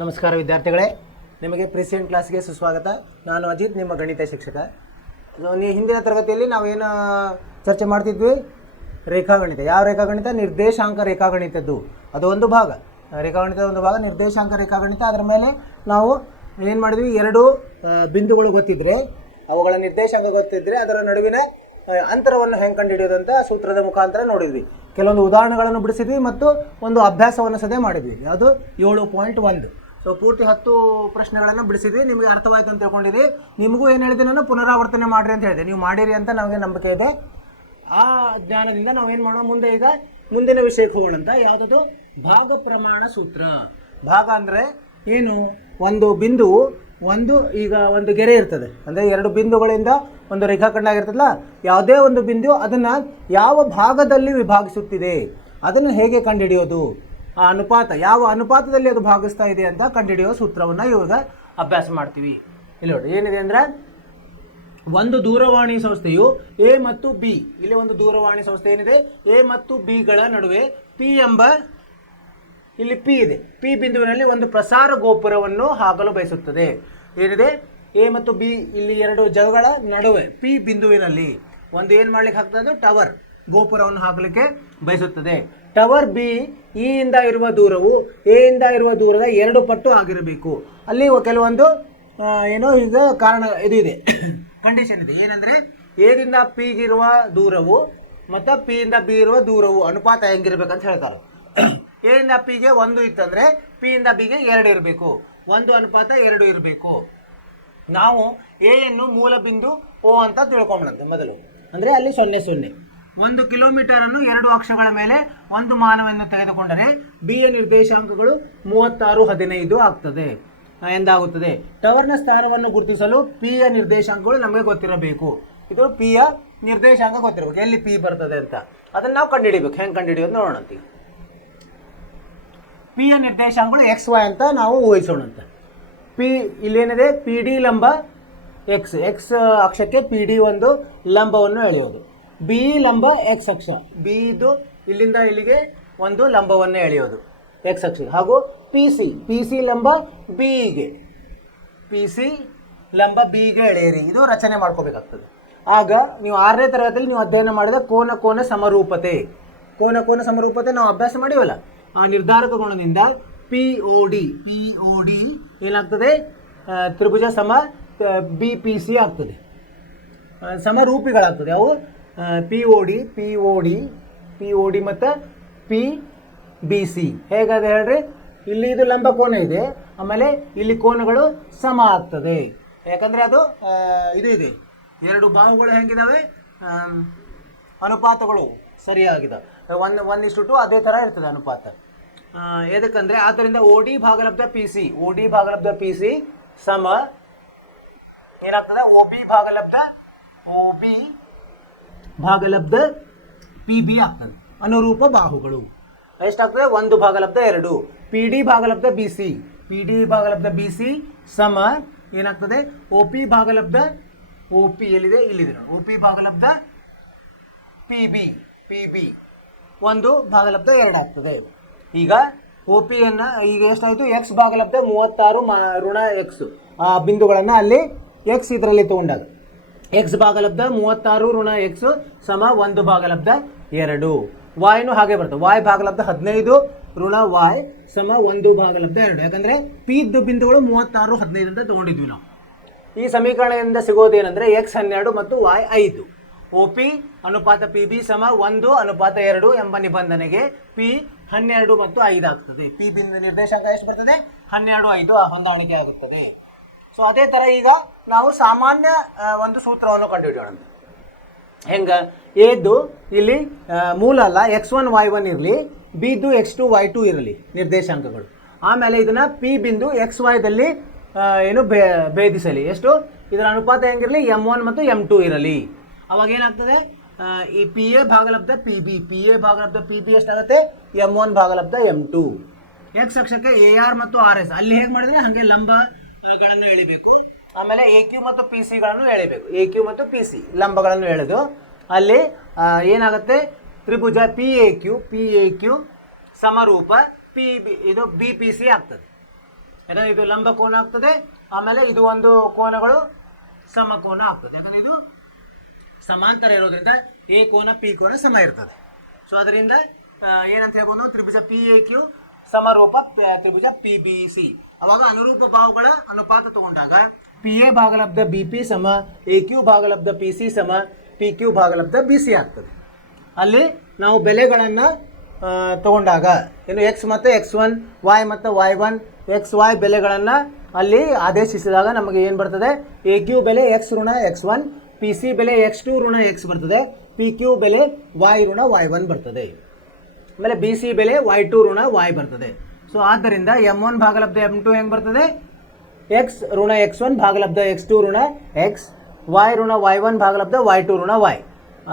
ನಮಸ್ಕಾರ ವಿದ್ಯಾರ್ಥಿಗಳೇ, ನಿಮಗೆ ಪ್ರೆಸೆಂಟ್ ಕ್ಲಾಸ್ಗೆ ಸುಸ್ವಾಗತ. ನಾನು ಅಜಿತ್, ನಿಮ್ಮ ಗಣಿತ ಶಿಕ್ಷಕ. ಹಿಂದಿನ ತರಗತಿಯಲ್ಲಿ ನಾವೇನು ಚರ್ಚೆ ಮಾಡ್ತಿದ್ವಿ? ರೇಖಾಗಣಿತ. ಯಾವ ರೇಖಾಗಣಿತ? ನಿರ್ದೇಶಾಂಕ ರೇಖಾಗಣಿತದ್ದು. ಅದು ಒಂದು ಭಾಗ, ರೇಖಾಗಣಿತದ ಒಂದು ಭಾಗ ನಿರ್ದೇಶಾಂಕ ರೇಖಾಗಣಿತ. ಅದರ ಮೇಲೆ ನಾವು ಏನು ಮಾಡಿದ್ವಿ? ಎರಡು ಬಿಂದುಗಳು ಗೊತ್ತಿದ್ದರೆ, ಅವುಗಳ ನಿರ್ದೇಶಾಂಕ ಗೊತ್ತಿದ್ದರೆ ಅದರ ನಡುವಿನ ಅಂತರವನ್ನು ಹೆಂಗೆ ಕಂಡುಹಿಡಿಯೋದಂತ ಸೂತ್ರದ ಮುಖಾಂತರ ನೋಡಿದ್ವಿ. ಕೆಲವೊಂದು ಉದಾಹರಣೆಗಳನ್ನು ಬಿಡಿಸಿದ್ವಿ ಮತ್ತು ಒಂದು ಅಭ್ಯಾಸವನ್ನು ಸದೇ ಮಾಡಿದ್ವಿ. ಯಾವುದು? 7.1. ಸೊ ಪೂರ್ತಿ 10 ಪ್ರಶ್ನೆಗಳನ್ನು ಬಿಡಿಸಿದ್ವಿ. ನಿಮಗೆ ಅರ್ಥವಾಯಿತು ಅಂತ ತಿಳ್ಕೊಂಡಿದ್ವಿ. ನಿಮಗೂ ಏನು ಹೇಳಿದೆ ನಾನು? ಪುನರಾವರ್ತನೆ ಮಾಡಿರಿ ಅಂತ ಹೇಳಿದೆ. ನೀವು ಮಾಡಿರಿ ಅಂತ ನಮಗೆ ನಂಬಿಕೆ ಇದೆ. ಆ ಜ್ಞಾನದಿಂದ ನಾವೇನು ಮಾಡೋಣ? ಮುಂದೆ ಈಗ ಮುಂದಿನ ವಿಷಯಕ್ಕೆ ಹೋಗೋಣ ಅಂತ. ಯಾವುದದು? ಭಾಗ ಪ್ರಮಾಣ ಸೂತ್ರ. ಭಾಗ ಅಂದರೆ ಏನು? ಒಂದು ಬಿಂದು, ಈಗ ಒಂದು ಗೆರೆ ಇರ್ತದೆ, ಅಂದರೆ ಎರಡು ಬಿಂದುಗಳಿಂದ ಒಂದು ರೇಖಾಖಂಡ ಆಗಿರ್ತದಲ್ಲ, ಯಾವುದೇ ಒಂದು ಬಿಂದು ಅದನ್ನು ಯಾವ ಭಾಗದಲ್ಲಿ ವಿಭಾಗಿಸುತ್ತಿದೆ ಅದನ್ನು ಹೇಗೆ ಕಂಡುಹಿಡಿಯೋದು? ಆ ಅನುಪಾತ, ಯಾವ ಅನುಪಾತದಲ್ಲಿ ಅದು ಭಾಗಿಸ್ತಾ ಇದೆ ಅಂತ ಕಂಡುಹಿಡಿಯೋ ಸೂತ್ರವನ್ನು ಇವಾಗ ಅಭ್ಯಾಸ ಮಾಡ್ತೀವಿ. ಇಲ್ಲಿ ನೋಡಿ ಏನಿದೆ ಅಂದರೆ, ಒಂದು ದೂರವಾಣಿ ಸಂಸ್ಥೆಯು ಎ ಮತ್ತು ಬಿ, ಇಲ್ಲಿ ಒಂದು ದೂರವಾಣಿ ಸಂಸ್ಥೆ ಏನಿದೆ, ಎ ಮತ್ತು ಬಿಗಳ ನಡುವೆ ಪಿ ಎಂಬ, ಇಲ್ಲಿ ಪಿ ಇದೆ, ಪಿ ಬಿಂದುವಿನಲ್ಲಿ ಒಂದು ಪ್ರಸಾರ ಗೋಪುರವನ್ನು ಹಾಕಲು ಬಯಸುತ್ತದೆ. ಏನಿದೆ? ಎ ಮತ್ತು ಬಿ, ಇಲ್ಲಿ ಎರಡು ಜಾಗಗಳ ನಡುವೆ ಪಿ ಬಿಂದುವಿನಲ್ಲಿ ಒಂದು ಏನು ಮಾಡ್ಲಿಕ್ಕೆ ಆಗ್ತದೆ? ಟವರ್, ಗೋಪುರವನ್ನು ಹಾಕಲಿಕ್ಕೆ ಬಯಸುತ್ತದೆ. ಟವರ್ ಬಿ ಇ ಇಂದ ಇರುವ ದೂರವು ಎ ಇಂದ ಇರುವ ದೂರದ 2 ಪಟ್ಟು ಆಗಿರಬೇಕು. ಅಲ್ಲಿ ಕೆಲವೊಂದು ಏನೋ ಈಗ ಕಾರಣ ಇದು ಇದೆ, ಕಂಡೀಷನ್ ಇದೆ. ಏನಂದರೆ, ಎದಿಂದ ಪಿಗಿರುವ ದೂರವು ಮತ್ತು ಪಿ ಇಂದ ಬಿ ಇರುವ ದೂರವು ಅನುಪಾತ ಹೆಂಗಿರ್ಬೇಕಂತ ಹೇಳ್ತಾರೆ. ಎ ಇಂದ ಪಿಗೆ 1 ಇತ್ತಂದರೆ ಪಿ ಇಂದ ಬಿಗೆ 2 ಇರಬೇಕು. 1:2 ಇರಬೇಕು. ನಾವು ಎ ಯನ್ನು ಮೂಲ ಬಿಂದು ಓ ಅಂತ ತಿಳ್ಕೊಂಬಂತೆ ಮೊದಲು. ಅಂದರೆ ಅಲ್ಲಿ 0, 1 ಕಿಲೋಮೀಟರನ್ನು 2 ಅಕ್ಷಗಳ ಮೇಲೆ ಒಂದು ಮಾನವನ್ನು ತೆಗೆದುಕೊಂಡರೆ ಬಿ ಯ ನಿರ್ದೇಶಾಂಕಗಳು 36, 15 ಆಗ್ತದೆ ಎಂದಾಗುತ್ತದೆ. ಟವರ್ನ ಸ್ಥಾನವನ್ನು ಗುರುತಿಸಲು ಪಿ ಯ ನಿರ್ದೇಶಾಂಕಗಳು ನಮಗೆ ಗೊತ್ತಿರಬೇಕು. ಇದು ಪಿ ಯ ನಿರ್ದೇಶಾಂಕ ಗೊತ್ತಿರಬೇಕು, ಎಲ್ಲಿ ಪಿ ಬರ್ತದೆ ಅಂತ. ಅದನ್ನು ನಾವು ಕಂಡುಹಿಡಿಬೇಕು. ಹೆಂಗೆ ಕಂಡುಹಿಡಿಯೋದು ನೋಡೋಣಂತೀವಿ. ಪಿ ಯ ನಿರ್ದೇಶಾಂಕಗಳು XY ಅಂತ ನಾವು ಊಹಿಸೋಣಂತೆ. ಪಿ ಇಲ್ಲೇನಿದೆ? ಪಿ ಡಿ ಲಂಬ ಎಕ್ಸ್ ಅಕ್ಷಕ್ಕೆ ಪಿ ಡಿ ಒಂದು ಲಂಬವನ್ನು ಎಳೆಯೋದು. ಬಿ ಲಂಬ ಎಕ್ಸ್ ಅಕ್ಷ, ಬಿ ಇದು ಇಲ್ಲಿಂದ ಇಲ್ಲಿಗೆ ಒಂದು ಲಂಬವನ್ನು ಎಳೆಯೋದು ಎಕ್ಸ್ ಅಕ್ಷ. ಹಾಗೂ ಪಿ ಸಿ ಲಂಬ ಬಿಗೆ, ಪಿ ಸಿ ಲಂಬ ಬಿಗೆ ಎಳೆಯಿರಿ. ಇದು ರಚನೆ ಮಾಡ್ಕೋಬೇಕಾಗ್ತದೆ. ಆಗ ನೀವು 6ನೇ ತರಗತಿಯಲ್ಲಿ ನೀವು ಅಧ್ಯಯನ ಮಾಡಿದ ಕೋನ ಸಮರೂಪತೆ, ಕೋನ ಸಮರೂಪತೆ ನಾವು ಅಭ್ಯಾಸ ಮಾಡಿವಲ್ಲ, ಆ ನಿರ್ಧಾರಕ ಗುಣದಿಂದ ಪಿ ಒ ಡಿ ಏನಾಗ್ತದೆ? ತ್ರಿಭುಜ ಸಮ ಬಿ ಪಿ ಸಿ ಆಗ್ತದೆ, ಸಮರೂಪಿಗಳಾಗ್ತದೆ ಅವು. ಪಿ ಒ ಡಿ ಮತ್ತು ಪಿ ಬಿ ಸಿ ಹೇಗಾದ್ರೆ ಹೇಳ್ರಿ? ಇಲ್ಲಿ ಇದು ಲಂಬ ಕೋನ ಇದೆ, ಆಮೇಲೆ ಇಲ್ಲಿ ಕೋನಗಳು ಸಮ ಆಗ್ತದೆ. ಯಾಕಂದರೆ ಅದು ಇದು ಇದೆ, ಎರಡು ಬಾಹುಗಳು ಹೆಂಗಿದಾವೆ? ಅನುಪಾತಗಳು ಸರಿಯಾಗಿದೆ. 1:2 ಅದೇ ಥರ ಇರ್ತದೆ ಅನುಪಾತ. ಎದಕ್ಕಂದರೆ, ಆದ್ದರಿಂದ ಒ ಡಿ ಭಾಗಲಬ್ಧ ಪಿ ಸಿ ಸಮ ಏನಾಗ್ತದೆ? ಒ ಬಿ ಭಾಗಲಬ್ಧ ಪಿ ಬಿ ಆಗ್ತದೆ. ಅನುರೂಪ ಬಾಹುಗಳು ಎಷ್ಟಾಗ್ತದೆ? 1/2. ಪಿ ಡಿ ಭಾಗಲಬ್ಧ ಬಿ ಸಿ ಸಮ ಏನಾಗ್ತದೆ? ಒ ಪಿ ಭಾಗಲಬ್ಧ ಎಲ್ಲಿದೆ? ಇಲ್ಲಿದೆ. ಒ ಪಿ ಭಾಗಲಬ್ಧ ಪಿ ಬಿ 1/2 ಆಗ್ತದೆ. ಈಗ ಒ ಪಿ ಅನ್ನು ಈಗ ಎಷ್ಟಾಯಿತು? ಎಕ್ಸ್ ಭಾಗಲಬ್ಧ 36 ಋಣ ಎಕ್ಸ್. ಆ ಬಿಂದುಗಳನ್ನು ಅಲ್ಲಿ ಎಕ್ಸ್ ಇದರಲ್ಲಿ ತೊಗೊಂಡಾಗ ಎಕ್ಸ್ ಭಾಗಲಬ್ಧ 36 ಋಣ ಎಕ್ಸ್ ಸಮ 1/2. ವಾಯ್ನು ಹಾಗೆ ಬರ್ತದೆ. ವಾಯ್ ಭಾಗಲಬ್ಧ 15 ಋಣ ವಾಯ್ ಸಮ 1/2. ಯಾಕಂದರೆ ಪಿ ಇದ್ದು ಬಿಂದುಗಳು 36, 15 ಅಂತ ತೊಗೊಂಡಿದ್ವಿ ನಾವು. ಈ ಸಮೀಕರಣದಿಂದ ಸಿಗೋದೇನೆಂದರೆ ಎಕ್ಸ್ 12 ಮತ್ತು ವಾಯ್ 5. ಒ ಪಿ ಅನುಪಾತ ಪಿ ಬಿ ಸಮ 1:2 ಎಂಬ ನಿಬಂಧನೆಗೆ ಪಿ 12 ಮತ್ತು 5 ಆಗ್ತದೆ. ಪಿ ಬಿಂದು ನಿರ್ದೇಶಾಂಕ ಎಷ್ಟು ಬರ್ತದೆ? 12, 5 ಹೊಂದಾಣಿಕೆ ಆಗುತ್ತದೆ. ಸೊ ಅದೇ ಥರ ಈಗ ನಾವು ಸಾಮಾನ್ಯ ಒಂದು ಸೂತ್ರವನ್ನು ಕಂಡುಹಿಡಿಯೋಣ. ಹೆಂಗೆ? ಎದ್ದು ಇಲ್ಲಿ ಮೂಲ ಅಲ್ಲ, X1, Y1 ಇರಲಿ, ಬಿದ್ದು X2, Y2 ಇರಲಿ ನಿರ್ದೇಶಾಂಕಗಳು. ಆಮೇಲೆ ಇದನ್ನು ಪಿ ಬಿಂದು XYದಲ್ಲಿ ಏನು ಭೇದಿಸಲಿ. ಎಷ್ಟು? ಇದರ ಅನುಪಾತ ಹೆಂಗಿರಲಿ? M1 ಮತ್ತು M2 ಇರಲಿ. ಅವಾಗ ಏನಾಗ್ತದೆ? ಈ ಪಿ ಎ ಭಾಗಲಬ್ಧ ಪಿ ಬಿ ಎಷ್ಟಾಗುತ್ತೆ? M1 ಭಾಗಲಬ್ಧ M2. ಎಕ್ಸ್ ಅಕ್ಷಕ್ಕೆ ಎ ಆರ್ ಮತ್ತು ಆರ್ ಎಸ್ ಅಲ್ಲಿ ಹೇಗೆ ಮಾಡಿದರೆ ಹಾಗೆ ಲಂಬಗಳನ್ನು ಎಳಿಬೇಕು. ಆಮೇಲೆ ಎ ಕ್ಯೂ ಮತ್ತು ಪಿ ಸಿಗಳನ್ನು ಎಳಿಬೇಕು. ಎ ಕ್ಯೂ ಮತ್ತು ಪಿ ಸಿ ಲಂಬಗಳನ್ನು ಎಳೆದು ಅಲ್ಲಿ ಏನಾಗುತ್ತೆ? ತ್ರಿಭುಜ ಪಿ ಎ ಕ್ಯೂ ಸಮರೂಪ ಪಿ ಬಿ ಇದು ಬಿ ಪಿ ಸಿ ಆಗ್ತದೆ. ಯಾಕಂದ್ರೆ ಇದು ಲಂಬ ಕೋನ ಆಗ್ತದೆ, ಆಮೇಲೆ ಇದು ಒಂದು ಕೋನಗಳು ಸಮಕೋನ ಆಗ್ತದೆ. ಯಾಕಂದ್ರೆ ಇದು ಸಮಾಂತರ ಇರೋದ್ರಿಂದ ಎ ಕೋನ ಪಿ ಕೋನ ಸಮ ಇರ್ತದೆ. ಸೊ ಅದರಿಂದ ಏನಂತ ಹೇಳ್ಬೋದು ನಾವು, ತ್ರಿಭುಜ ಪಿ ಎ ಕ್ಯೂ ಸಮರೂಪ ತ್ರಿಭುಜ ಪಿ ಬಿ ಸಿ. ಅವಾಗ ಅನುರೂಪ ಬಾಹುಗಳ ಅನುಪಾತ ತಗೊಂಡಾಗ ಪಿ ಎ ಭಾಗಲಬ್ಧ ಬಿ ಪಿ ಸಮ ಎ ಕ್ಯೂ ಭಾಗಲಬ್ಧ ಪಿ ಸಿ ಸಮ ಪಿ ಕ್ಯೂ ಭಾಗಲಬ್ಧ ಬಿ ಸಿ ಆಗ್ತದೆ. ಅಲ್ಲಿ ನಾವು ಬೆಲೆಗಳನ್ನು ತಗೊಂಡಾಗ ಏನು ಎಕ್ಸ್ ಮತ್ತು x1, y ಮತ್ತು y1, XY ಬೆಲೆಗಳನ್ನು ಅಲ್ಲಿ ಆದೇಶಿಸಿದಾಗ ನಮಗೆ ಏನು ಬರ್ತದೆ, ಎ ಕ್ಯೂ ಬೆಲೆ ಎಕ್ಸ್ ಋಣ x1, ಪಿ ಸಿ ಬೆಲೆ x2 ಋಣ x ಬರ್ತದೆ, ಪಿ ಕ್ಯೂ ಬೆಲೆ y ಋಣ y1 ಬರ್ತದೆ, ಆಮೇಲೆ ಬಿ ಸಿ ಬೆಲೆ y2 ಋಣ y ಬರ್ತದೆ. ಸೊ ಆದ್ದರಿಂದ m1 ಭಾಗಲಬ್ಧ m2 ಹೆಂಗೆ ಬರ್ತದೆ, ಎಕ್ಸ್ ಋಣ x1 ಭಾಗಲಬ್ಧ x2 ಋಣ x, y ಋಣ y1 ಭಾಗಲಬ್ಧ y2 ಋಣ y.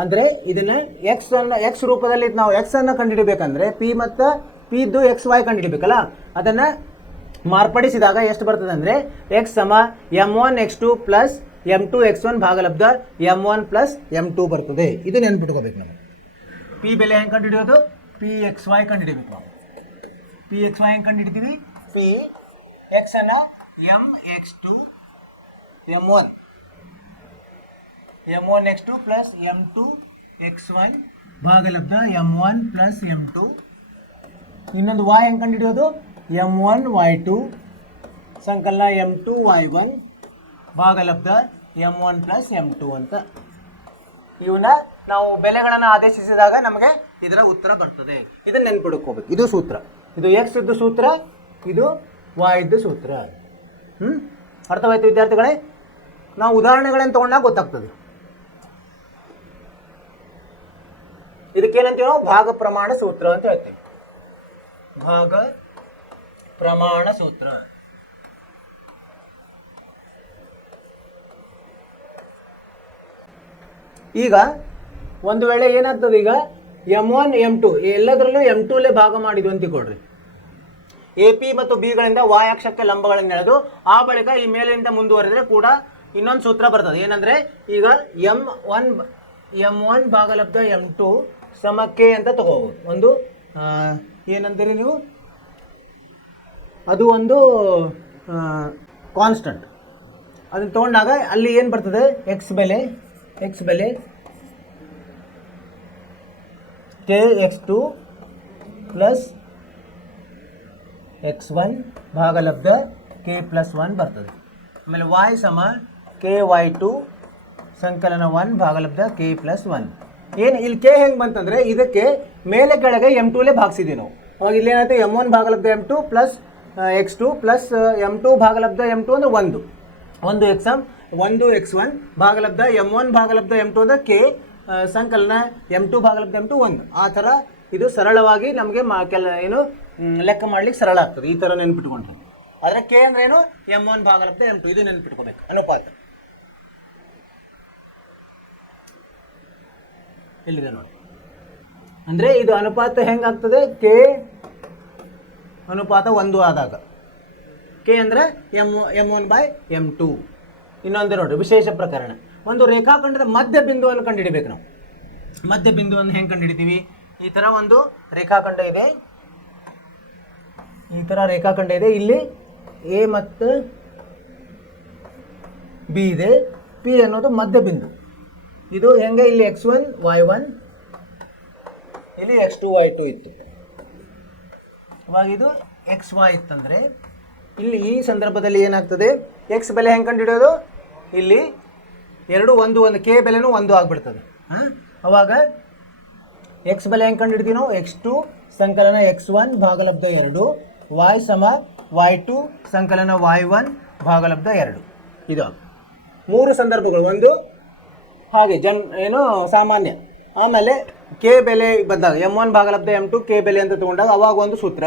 ಅಂದರೆ ಇದನ್ನು ಎಕ್ಸ್ ರೂಪದಲ್ಲಿ ನಾವು ಎಕ್ಸನ್ನು ಕಂಡುಹಿಡಬೇಕಂದ್ರೆ ಪಿ ಮತ್ತು ಪಿ ಇದ್ದು XY ಕಂಡುಹಿಡಬೇಕಲ್ಲ, ಅದನ್ನು ಮಾರ್ಪಡಿಸಿದಾಗ ಎಷ್ಟು ಬರ್ತದೆ ಅಂದರೆ ಎಕ್ಸ್ ಸಮ m1 x2 plus m2 x1 ಭಾಗಲಬ್ಧ m1 plus m2 ಬರ್ತದೆ. ಇದು ನೆನ್ಪಿಟ್ಕೋಬೇಕು ನಾವು. ಪಿ ಬೆಲೆ ಹೆಂಗೆ ಕಂಡುಹಿಡಿಯೋದು, ಪಿ XY ಕಂಡುಹಿಡಿಬೇಕು ನಾವು. ಪಿ XY ಹೆಂಗೆ ಕಂಡುಹಿಡಿತೀವಿ, ಪಿ ಎಕ್ಸ್ ಅನ್ನು m(x2) m1 x2 plus m2 x1 ಭಾಗಲಬ್ಧ m1 plus m2. ಇನ್ನೊಂದು y ಹೆಂಗೆ ಕಂಡುಹಿಡಿಯೋದು, m1 y2 ಸಂಕಲನ m2 y1 ಭಾಗಲಬ್ಧ m1 plus m2 ಅಂತ. ಇವನ್ನ ನಾವು ಬೆಲೆಗಳನ್ನು ಆದೇಶಿಸಿದಾಗ ನಮಗೆ ಇದರ ಉತ್ತರ ಬರ್ತದೆ. ಇದನ್ನು ನೆನ್ಪಿಡ್ಕೋಬೇಕು. ಇದು ಸೂತ್ರ, ಇದು ಎಕ್ಸ್ ಇದ್ದು ಸೂತ್ರ, ಇದು y ಇದ್ದು ಸೂತ್ರ. ಅರ್ಥವಾಯ್ತು ವಿದ್ಯಾರ್ಥಿಗಳೇ? ನಾವು ಉದಾಹರಣೆಗಳನ್ನು ತಗೊಂಡಾಗ ಗೊತ್ತಾಗ್ತದೆ. ಇದಕ್ಕೇನಂತೀವಿ ನಾವು, ಭಾಗ ಪ್ರಮಾಣ ಸೂತ್ರ ಅಂತ ಹೇಳ್ತೀವಿ. ಭಾಗ ಪ್ರಮಾಣ ಸೂತ್ರ. ಈಗ ಒಂದು ವೇಳೆ ಏನಾಗ್ತದೆ, ಈಗ m1 m2 ಎಲ್ಲದರಲ್ಲೂ m2ಲೇ ಭಾಗ ಮಾಡಿದ್ವು ಅಂತ ಕೊಡ್ರಿ. ಎ ಪಿ ಮತ್ತು ಬಿಗಳಿಂದ y ಅಕ್ಷಕ್ಕೆ ಲಂಬಗಳನ್ನು ಎಳೆದು ಆ ಬಳಿಕ ಈ ಮೇಲಿಂದ ಮುಂದುವರೆದ್ರೆ ಕೂಡ ಇನ್ನೊಂದು ಸೂತ್ರ ಬರ್ತದೆ. ಏನಂದ್ರೆ ಈಗ m1 ಭಾಗಲಬ್ಧ m2 ಸಮ ಕೆ ಅಂತ ತಗೋಬಹುದು. ಒಂದು ಏನಂತೀರಿ ನೀವು, ಅದು ಒಂದು ಕಾನ್ಸ್ಟಂಟ್. ಅದನ್ನು ತಗೊಂಡಾಗ ಅಲ್ಲಿ ಏನು ಬರ್ತದೆ, ಎಕ್ಸ್ ಬೆಲೆ ಕೆ x2 ಪ್ಲಸ್ x1 ಭಾಗಲಬ್ಧ ಕೆ ಪ್ಲಸ್ 1 ಬರ್ತದೆ. ಆಮೇಲೆ y ಸಮ ಕೆ y2 ಸಂಕಲನ 1 ಭಾಗಲಬ್ಧ ಕೆ ಪ್ಲಸ್ 1. ಏನು ಇಲ್ಲಿ ಕೆ ಹೆಂಗೆ ಬಂತಂದರೆ, ಇದಕ್ಕೆ ಮೇಲೆ ಕೆಳಗೆ m2ಲೇ ಭಾಗಿಸಿದ್ದೀವಿ ನಾವು. ಅವಾಗ ಇಲ್ಲಿ ಏನಾಯ್ತು, m1 ಭಾಗಲಬ್ಧ m2 plus x2 plus m2 ಭಾಗಲಬ್ಧ m2 ಅಂದರೆ 1 x1 ಭಾಗಲಬ್ಧ m1 ಭಾಗಲಬ್ಧ m2 ಅಂದರೆ ಕೆ ಸಂಕಲನ m2 ಭಾಗಲಬ್ಧ m2 1. ಆ ಥರ ಇದು ಸರಳವಾಗಿ ನಮಗೆ ಲೆಕ್ಕ ಮಾಡ್ಲಿಕ್ಕೆ ಸರಳ ಆಗ್ತದೆ ಈ ಥರ ನೆನ್ಪಿಟ್ಕೊಂಡ್ರೆ. ಆದರೆ ಕೆ ಅಂದ್ರೆ ಏನು, m1 ಭಾಗಲಬ್ಧ m2, ಇದು ನೆನ್ಪಿಟ್ಕೋಬೇಕು. ಅನುಪಾತ ಎಲ್ಲಿದೆ ನೋಡಿ. ಅಂದರೆ ಇದು ಅನುಪಾತ ಹೆಂಗಾಗ್ತದೆ, ಕೆ ಅನುಪಾತ 1 ಆದಾಗ, ಕೆ ಅಂದರೆ m1/m2. ಇನ್ನೊಂದು ನೋಡಿ, ವಿಶೇಷ ಪ್ರಕರಣ. ಒಂದು ರೇಖಾಖಂಡದ ಮಧ್ಯ ಬಿಂದುವನ್ನು ಕಂಡುಹಿಡಿಬೇಕು ನಾವು. ಮಧ್ಯ ಬಿಂದುವನ್ನು ಹೆಂಗೆ ಕಂಡುಹಿಡಿತೀವಿ, ಈ ಥರ ಒಂದು ರೇಖಾಖಂಡ ಇದೆ, ಈ ಥರ ರೇಖಾಖಂಡ ಇದೆ. ಇಲ್ಲಿ ಎ ಮತ್ತು ಬಿ ಇದೆ, ಪಿ ಅನ್ನೋದು ಮಧ್ಯ ಬಿಂದು. ಇದು ಹೆಂಗೆ, ಇಲ್ಲಿ x1 y1 ಇಲ್ಲಿ x2 y2 ಇತ್ತು. ಅವಾಗ ಇದು xy ಇತ್ತಂದರೆ ಇಲ್ಲಿ ಈ ಸಂದರ್ಭದಲ್ಲಿ ಏನಾಗ್ತದೆ, ಎಕ್ಸ್ ಬೆಲೆ ಹೆಂಗೆ ಕಂಡುಹಿಡಿಯೋದು, ಇಲ್ಲಿ ಎರಡು ಒಂದು ಕೆ ಬೆಲೆನೂ 1 ಆಗಿಬಿಡ್ತದೆ. ಅವಾಗ ಎಕ್ಸ್ ಬೆಲೆ ಹೆಂಗೆ ಕಂಡುಹಿಡ್ತೀವಿ ನಾವು, x2 ಸಂಕಲನ x1 ಭಾಗಲಬ್ಧ 2, y ಸಮ y2 ಸಂಕಲನ y1 ಭಾಗಲಬ್ಧ 2. ಇದು 3 ಸಂದರ್ಭಗಳು. ಒಂದು ಹಾಗೆ ಸಾಮಾನ್ಯ. ಆಮೇಲೆ ಕೆ ಬೆಲೆ ಬಂದಾಗ m1 ಭಾಗಲಬ್ಧ m2 ಕೆ ಬೆಲೆ ಅಂತ ತಗೊಂಡಾಗ ಅವಾಗ ಒಂದು ಸೂತ್ರ,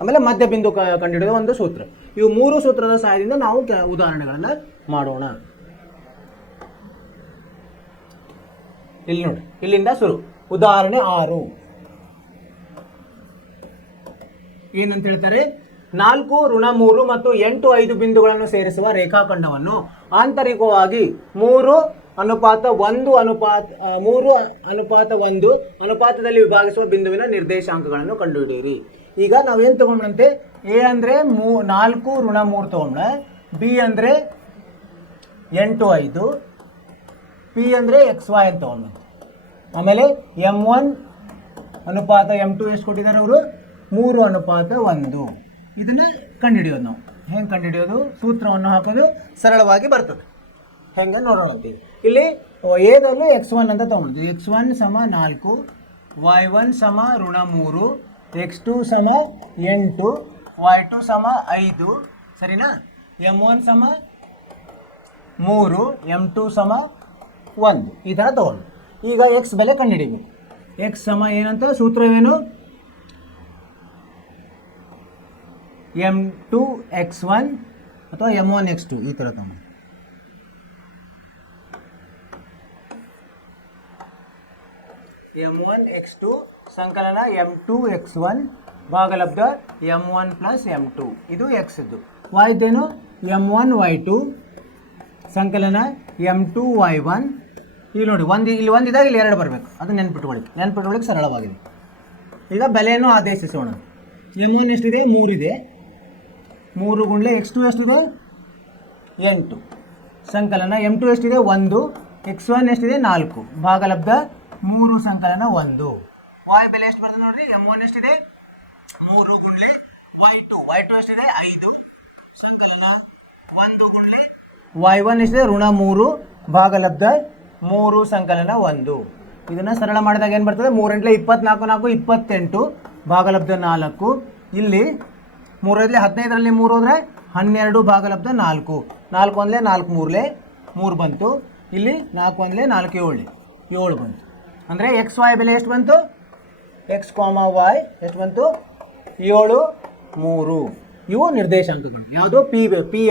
ಆಮೇಲೆ ಮಧ್ಯ ಬಿಂದು ಕಂಡುಹಿಡಿದ ಒಂದು ಸೂತ್ರ. ಇವು 3 ಸೂತ್ರದ ಸಹಾಯದಿಂದ ನಾವು ಉದಾಹರಣೆಗಳನ್ನು ಮಾಡೋಣ. ಇಲ್ಲಿ ನೋಡಿ, ಇಲ್ಲಿಂದ ಶುರು. ಉದಾಹರಣೆ 6 ಏನಂತ ಹೇಳ್ತಾರೆ, 4 ಋಣ 3 ಮತ್ತು 8 5 ಬಿಂದುಗಳನ್ನು ಸೇರಿಸುವ ರೇಖಾಖಂಡವನ್ನು ಆಂತರಿಕವಾಗಿ 3 ಅನುಪಾತ 1 ಅನುಪಾತದಲ್ಲಿ ವಿಭಾಗಿಸುವ ಬಿಂದುವಿನ ನಿರ್ದೇಶಾಂಕಗಳನ್ನು ಕಂಡುಹಿಡಿಯಿರಿ. ಈಗ ನಾವೇನು ತೊಗೊಂಡ್ರಂತೆ, ಎ ಅಂದರೆ 4 ಋಣ 3 ತೊಗೊಂಡ, ಬಿ ಅಂದರೆ 8 5, ಪಿ ಅಂದರೆ XY ಅಂತ ತೊಗೊಂಡ. ಆಮೇಲೆ M1 ಅನುಪಾತ M2 ಎಷ್ಟು ಕೊಟ್ಟಿದ್ದಾರೆ ಅವರು? 3:1. ಇದನ್ನು ಕಂಡುಹಿಡಿಯೋದು ನಾವು. ಹೆಂಗೆ ಕಂಡುಹಿಡಿಯೋದು? ಸೂತ್ರವನ್ನು ಹಾಕೋದು ಸರಳವಾಗಿ ಬರ್ತದೆ. ಹೆಂಗೆ ನೋಡೋಣ ಅಂತೀವಿ. ಇಲ್ಲಿ ಎದಲ್ಲೂ X1 ಅಂತ ತೊಗೊಂಡಿದ್ವಿ. X1 4, Y1 ಋಣ 3, X2 8, Y2 5, ಸರಿನಾ? M1 3, M2 1, ಈ ಥರ ತೊಗೊಂಡು ಈಗ ಎಕ್ಸ್ ಬೆಲೆ ಕಂಡುಹಿಡಿಬೇಕು. ಎಕ್ಸ್ ಏನಂತ ಸೂತ್ರವೇನು? M2X1 ಅಥವಾ M1X2 ಈ ಥರ ತಗೊಂಡು M1X2 ಸಂಕಲನ M2X1 ಭಾಗಲಬ್ಧ M1 + M2, ಇದು ಎಕ್ಸ್ ಇದ್ದು. ವಾಯ್ದೇನು? M1Y2 ಸಂಕಲನ M2Y1. ಇಲ್ಲಿ ನೋಡಿ, ಇಲ್ಲಿ ಒಂದಿದಾಗ ಇಲ್ಲಿ 2 ಬರಬೇಕು. ಅದು ನೆನ್ಪಿಟ್ಕೊಳ್ಳಿಕ್ಕೆ ಸರಳವಾಗಿದೆ. ಈಗ ಬೆಲೆಯನ್ನು ಆದೇಶಿಸೋಣ. M1 ಎಷ್ಟಿದೆ? 3 ಇದೆ. 3 ಗುಂಡ್ಲೆ X2 ಎಷ್ಟಿದೆ? 8 ಸಂಕಲನ M2 ಎಷ್ಟಿದೆ? 1. X1 ಎಷ್ಟಿದೆ? 4 ಭಾಗಲಬ್ಧ 3 ಸಂಕಲನ 1. ವಾಯ್ ಬೆಲೆ ಎಷ್ಟು ಬರ್ತದೆ ನೋಡ್ರಿ? M1 ಎಷ್ಟಿದೆ? 3 ಗುಂಡ್ಲೆ Y2 ಎಷ್ಟಿದೆ? 5 ಸಂಕಲನ 1 ಗುಂಡ್ಲೆ Y1 ಎಷ್ಟಿದೆ? ಋಣ 3 ಭಾಗಲಬ್ಧ 3 ಸಂಕಲನ 1. ಇದನ್ನು ಸರಳ ಮಾಡಿದಾಗ ಏನು ಬರ್ತದೆ? 3 × 24 28 ಭಾಗಲಬ್ಧ 4. ಇಲ್ಲಿ 3 ರಲ್ಲಿ 15ರಲ್ಲಿ 3 ಹೋದರೆ 12 ಭಾಗಲಬ್ಧ 4. 4 1 4 3 3 ಬಂತು. ಇಲ್ಲಿ 4 1 4 7 ಬಂತು. ಅಂದರೆ XY ಬೆಲೆ ಎಷ್ಟು ಬಂತು? X, Y ಎಷ್ಟು ಬಂತು? 7 3. ಇವು ನಿರ್ದೇಶಾಂಕಗಳು. ಯಾವುದು? ಪಿ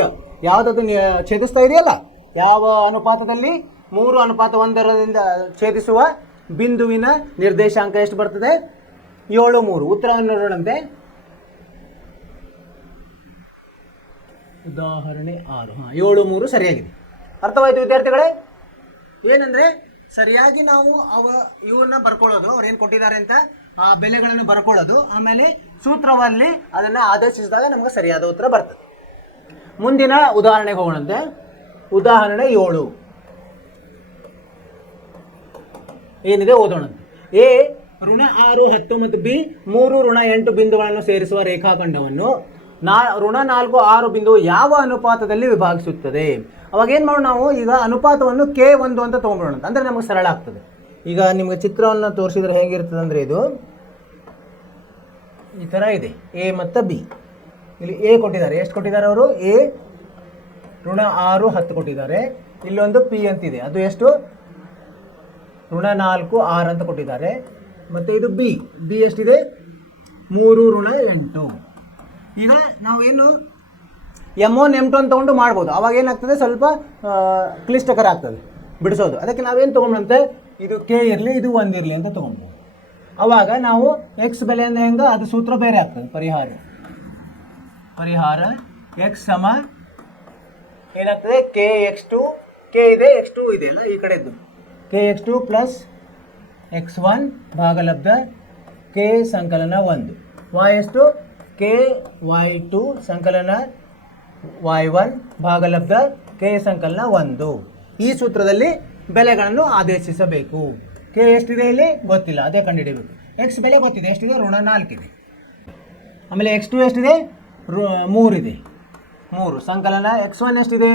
ಯಾವುದದು ಛೇದಿಸ್ತಾ ಇದೆಯಲ್ಲ, ಯಾವ ಅನುಪಾತದಲ್ಲಿ? 3:1 ಛೇದಿಸುವ ಬಿಂದುವಿನ ನಿರ್ದೇಶಾಂಕ ಎಷ್ಟು ಬರ್ತದೆ? 7 3. ಉತ್ತರವನ್ನು ನೋಡೋಣಂತೆ. ಉದಾಹರಣೆ 6. 7 3 ಸರಿಯಾಗಿದೆ. ಅರ್ಥವಾಯಿತು ವಿದ್ಯಾರ್ಥಿಗಳೇ? ಏನಂದರೆ ಸರಿಯಾಗಿ ನಾವು ಇವನ್ನ ಬರ್ಕೊಳ್ಳೋದು, ಅವ್ರು ಏನು ಕೊಟ್ಟಿದ್ದಾರೆ ಅಂತ ಆ ಬೆಲೆಗಳನ್ನು ಬರ್ಕೊಳ್ಳೋದು, ಆಮೇಲೆ ಸೂತ್ರದಲ್ಲಿ ಅದನ್ನು ಆದೇಶಿಸಿದಾಗ ನಮಗೆ ಸರಿಯಾದ ಉತ್ತರ ಬರ್ತದೆ. ಮುಂದಿನ ಉದಾಹರಣೆಗೆ ಹೋಗೋಣಂತೆ. ಉದಾಹರಣೆ 7 ಏನಿದೆ ಓದೋಣಂತೆ. ಎ ಋಣ 6 10 ಮತ್ತು ಬಿ 3 ಋಣ 8 ಬಿಂದುಗಳನ್ನು ಸೇರಿಸುವ ರೇಖಾಖಂಡವನ್ನು ಋಣ 4 6 ಬಿಂದು ಯಾವ ಅನುಪಾತದಲ್ಲಿ ವಿಭಾಗಿಸುತ್ತದೆ? ಅವಾಗ ಏನು ಮಾಡೋಣ ನಾವು? ಈಗ ಅನುಪಾತವನ್ನು K1 ಅಂತ ತೊಗೊಂಡ್ಬಿಡೋಣ, ಅಂದರೆ ನಮಗೆ ಸರಳ ಆಗ್ತದೆ. ಈಗ ನಿಮಗೆ ಚಿತ್ರವನ್ನು ತೋರಿಸಿದ್ರೆ ಹೇಗಿರ್ತದೆ ಅಂದರೆ, ಇದು ಈ ಥರ ಇದೆ. ಎ ಮತ್ತು ಬಿ. ಇಲ್ಲಿ ಎ ಕೊಟ್ಟಿದ್ದಾರೆ. ಎಷ್ಟು ಕೊಟ್ಟಿದ್ದಾರೆ ಅವರು? ಎ ಋಣ 6 10 ಕೊಟ್ಟಿದ್ದಾರೆ. ಇಲ್ಲೊಂದು ಪಿ ಅಂತಿದೆ, ಅದು ಎಷ್ಟು? ಋಣ 4 6 ಅಂತ ಕೊಟ್ಟಿದ್ದಾರೆ. ಮತ್ತು ಇದು ಬಿ ಎಷ್ಟಿದೆ? 3 ಋಣ 8. ಈಗ ನಾವೇನು M1 M2 ಅಂತ ತೊಗೊಂಡು ಮಾಡ್ಬೋದು. ಅವಾಗ ಏನಾಗ್ತದೆ? ಸ್ವಲ್ಪ ಕ್ಲಿಷ್ಟಕರ ಆಗ್ತದೆ ಬಿಡಿಸೋದು. ಅದಕ್ಕೆ ನಾವೇನು ತೊಗೊಂಡಂತೆ, ಇದು K ಇರಲಿ, ಇದು 1 ಇರಲಿ ಅಂತ ತೊಗೊಂಡು, ಅವಾಗ ನಾವು ಎಕ್ಸ್ ಬೆಲೆಯಿಂದ ಹೆಂಗೆ ಅದು ಸೂತ್ರ ಬೇರೆ ಆಗ್ತದೆ. ಪರಿಹಾರ ಎಕ್ಸ್ ಏನಾಗ್ತದೆ? KX2, K ಇದೆ, X2 ಇದೆ ಅಲ್ಲ ಈ ಕಡೆದ್ದು, KX2 + X1 ಭಾಗಲಬ್ಧ K ಸಂಕಲನ 1. Y ಎಷ್ಟು? KY2 ಸಂಕಲನ Y1 ಭಾಗಲಬ್ಧ K ಸಂಕಲನ 1. ಈ ಸೂತ್ರದಲ್ಲಿ ಬೆಲೆಗಳನ್ನು ಆದೇಶಿಸಬೇಕು. K ಎಷ್ಟಿದೆ ಇಲ್ಲಿ ಗೊತ್ತಿಲ್ಲ, ಅದೇ ಕಂಡುಹಿಡಿಯಬೇಕು. X ಬೆಲೆ ಗೊತ್ತಿದೆ, ಎಷ್ಟಿದೆ? ಋಣ 4 ಇದೆ. ಆಮೇಲೆ X2 ಎಷ್ಟಿದೆ? 3 ಇದೆ. 3 ಸಂಕಲನ X1 ಎಷ್ಟಿದೆ?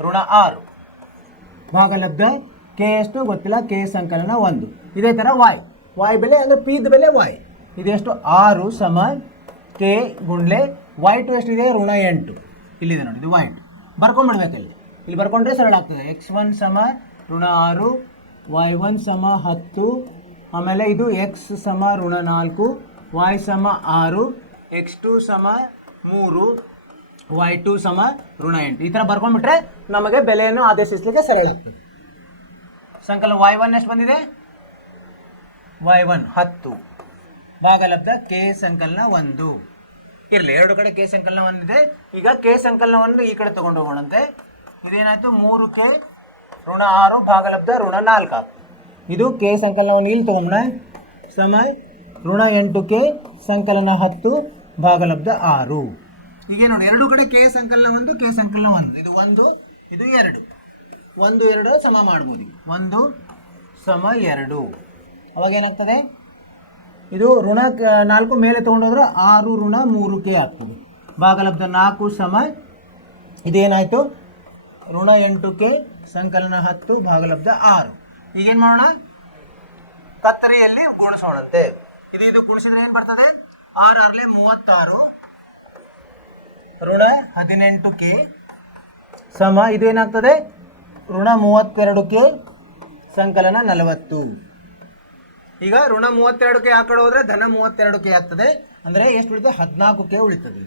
ಋಣ 6 ಭಾಗಲಬ್ಧ K ಎಷ್ಟು ಗೊತ್ತಿಲ್ಲ, K ಸಂಕಲನ 1. ಇದೇ ಥರ Y ಬೆಲೆ ಅಂದರೆ ಪಿದ ಬೆಲೆ Y ಇದೆಷ್ಟು? 6 K ಗುಂಡ್ಲೆ Y2 ಎಷ್ಟಿದೆ? ಋಣ 8. ಇಲ್ಲಿದೆ ನೋಡಿ, ಇದು Y2 ಬರ್ಕೊಂಡ್ಬಿಡ್ಬೇಕಲ್ಲಿ. ಇಲ್ಲಿ ಬರ್ಕೊಂಡ್ರೆ ಸರಳ ಆಗ್ತದೆ. X1 ಋಣ 6, Y1 10, ಆಮೇಲೆ ಇದು X ಋಣ 4, Y 6, X2 3, Y2 ಋಣ 8. ಈ ಥರ ಬರ್ಕೊಂಡ್ಬಿಟ್ರೆ ನಮಗೆ ಬೆಲೆಯನ್ನು ಆದೇಶಿಸಲಿಕ್ಕೆ ಸರಳ ಆಗ್ತದೆ. ಸಂಕಲನ Y1 ಎಷ್ಟು ಬಂದಿದೆ? Y1 10 ಭಾಗಲಬ್ಧ K ಸಂಕಲನ 1. ಇರಲಿ, 2 ಕಡೆ K ಸಂಕಲನ 1 ಇದೆ. ಈಗ K ಸಂಕಲನವನ್ನು ಈ ಕಡೆ ತೊಗೊಂಡು ಹೋಗೋಣಂತೆ. ಇದೇನಾಯಿತು? 3K ಋಣ 6 ಭಾಗಲಬ್ಧ ಋಣ 4 ಆಗ್ತದೆ. ಇದು K ಸಂಕಲನವನ್ನು ಇಲ್ಲಿ ತೊಗೊಂಡ ಋಣ 8k ಸಂಕಲನ 10 ಭಾಗಲಬ್ಧ 6. ಈಗ ನೋಡಿ ಎರಡು ಕಡೆ ಕೆ ಸಂಕಲನ 1 ಕೆ ಸಂಕಲನ 1 ಇದು 1 ಇದು 2 1 2 ಸಮ ಮಾಡ್ಬೋದು 1 ಸಮ 2 ಅವಾಗ ಏನಾಗ್ತದೆ ಇದು ಋಣ 4 ಮೇಲೆ ತೊಗೊಂಡೋದ್ರೆ 6 ಋಣ 3k ಆಗ್ತದೆ ಭಾಗಲಬ್ಧ 4 ಸಮ ಇದೇನಾಯಿತು ಋಣ 8k ಸಂಕಲನ 10 ಭಾಗಲಬ್ಧ 6. ಈಗೇನು ಮಾಡೋಣ ಕತ್ತರಿಯಲ್ಲಿ ಗುಣಿಸೋಣಂತೆ ಇದು ಗುಣಿಸಿದ್ರೆ ಏನು ಬರ್ತದೆ 6 6 36 ಋಣ 18k ಸಮ ಇದು ಏನಾಗ್ತದೆ ಋಣ 32k ಸಂಕಲನ 40. ಈಗ ಋಣ 32k ಆ ಕಡೆ ಹೋದರೆ ಧನ 32k ಆಗ್ತದೆ ಅಂದರೆ ಎಷ್ಟು ಉಳಿತದೆ 14k ಉಳಿತದೆ.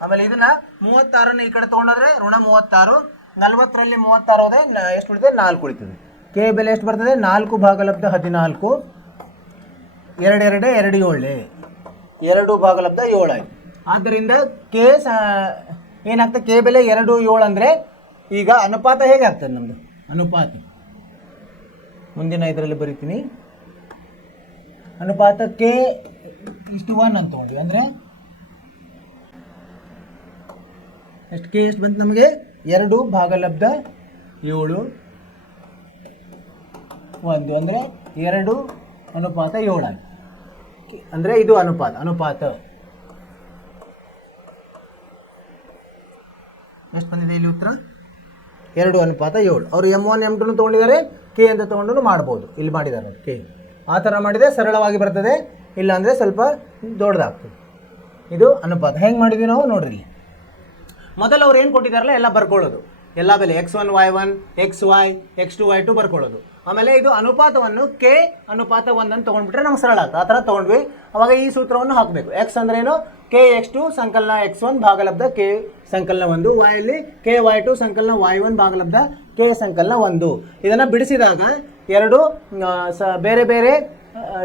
ಆಮೇಲೆ ಇದನ್ನ 36ನ ಈ ಕಡೆ ತೊಗೊಂಡೋದ್ರೆ ಋಣ 36 40ರಲ್ಲಿ 36 ಹೋದರೆ ಎಷ್ಟು ಉಳಿತದೆ 4 ಉಳಿತದೆ. ಕೆ ಬೆಲೆ ಎಷ್ಟು ಬರ್ತದೆ 4 ಭಾಗಲಬ್ಧ 14 2 2 2 7 2 ಭಾಗಲಬ್ಧ 7 ಆಯಿತು. ಆದ್ದರಿಂದ ಕೆ ಏನಾಗ್ತದೆ ಕೆ ಬೆಲೆ 2 7 ಅಂದರೆ ಈಗ ಅನುಪಾತ ಹೇಗೆ ಆಗ್ತದೆ ನಮ್ಮದು ಅನುಪಾತ ಮುಂದಿನ ಇದರಲ್ಲಿ ಬರೀತೀನಿ. ಅನುಪಾತ ಕೆ ಇಷ್ಟು 1 ಅಂತ ತೊಗೊಂಡ್ವಿ ಅಂದರೆ ಎಷ್ಟು ಕೆ ಎಷ್ಟು ಬಂತು ನಮಗೆ 2 ಭಾಗಲಬ್ಧ 7 1 ಅಂದರೆ 2 ಅನುಪಾತ 7 ಆಗಿ ಅಂದರೆ ಇದು ಅನುಪಾತ ಎಷ್ಟು ಬಂದಿದೆ ಇಲ್ಲಿ ಉತ್ತರ 2 ಅನುಪಾತ 7. ಅವರು M1 M2 ತೊಗೊಂಡಿದ್ದಾರೆ ಕೆ ಅಂತ ತೊಗೊಂಡು ಮಾಡ್ಬೋದು ಇಲ್ಲಿ ಮಾಡಿದ್ದಾರೆ ಕೆ ಆ ಥರ ಮಾಡಿದರೆ ಸರಳವಾಗಿ ಬರ್ತದೆ ಇಲ್ಲ ಅಂದರೆ ಸ್ವಲ್ಪ ದೊಡ್ಡದಾಗ್ತದೆ. ಇದು ಅನುಪಾತ ಹೆಂಗೆ ಮಾಡಿದ್ವಿ ನಾವು ನೋಡ್ರಿ ಇಲ್ಲಿ ಮೊದಲು ಅವ್ರು ಏನು ಕೊಟ್ಟಿದ್ದಾರಲ್ಲ ಎಲ್ಲ ಬರ್ಕೊಳ್ಳೋದು ಎಲ್ಲ ಬೆಲೆ x1 y1 xy x2 y2 ಬರ್ಕೊಳ್ಳೋದು. ಆಮೇಲೆ ಇದು ಅನುಪಾತವನ್ನು ಕೆ ಅನುಪಾತ 1 ಅಂತ ತೊಗೊಂಡ್ಬಿಟ್ರೆ ನಮ್ಗೆ ಸರಳ ಆಗ್ತದೆ ಆ ಥರ ತೊಗೊಂಡ್ವಿ. ಅವಾಗ ಈ ಸೂತ್ರವನ್ನು ಹಾಕಬೇಕು ಎಕ್ಸ್ ಅಂದ್ರೇನು ಕೆ x2 ಸಂಕಲನ x1 ಭಾಗಲಬ್ಧ ಕೆ ಸಂಕಲನ 1 y ಅಲ್ಲಿ ಕೆ y2 ಸಂಕಲನ y1 ಭಾಗಲಬ್ಧ ಕೆ ಸಂಕಲನ 1. ಇದನ್ನು ಬಿಡಿಸಿದಾಗ ಎರಡು ಬೇರೆ ಬೇರೆ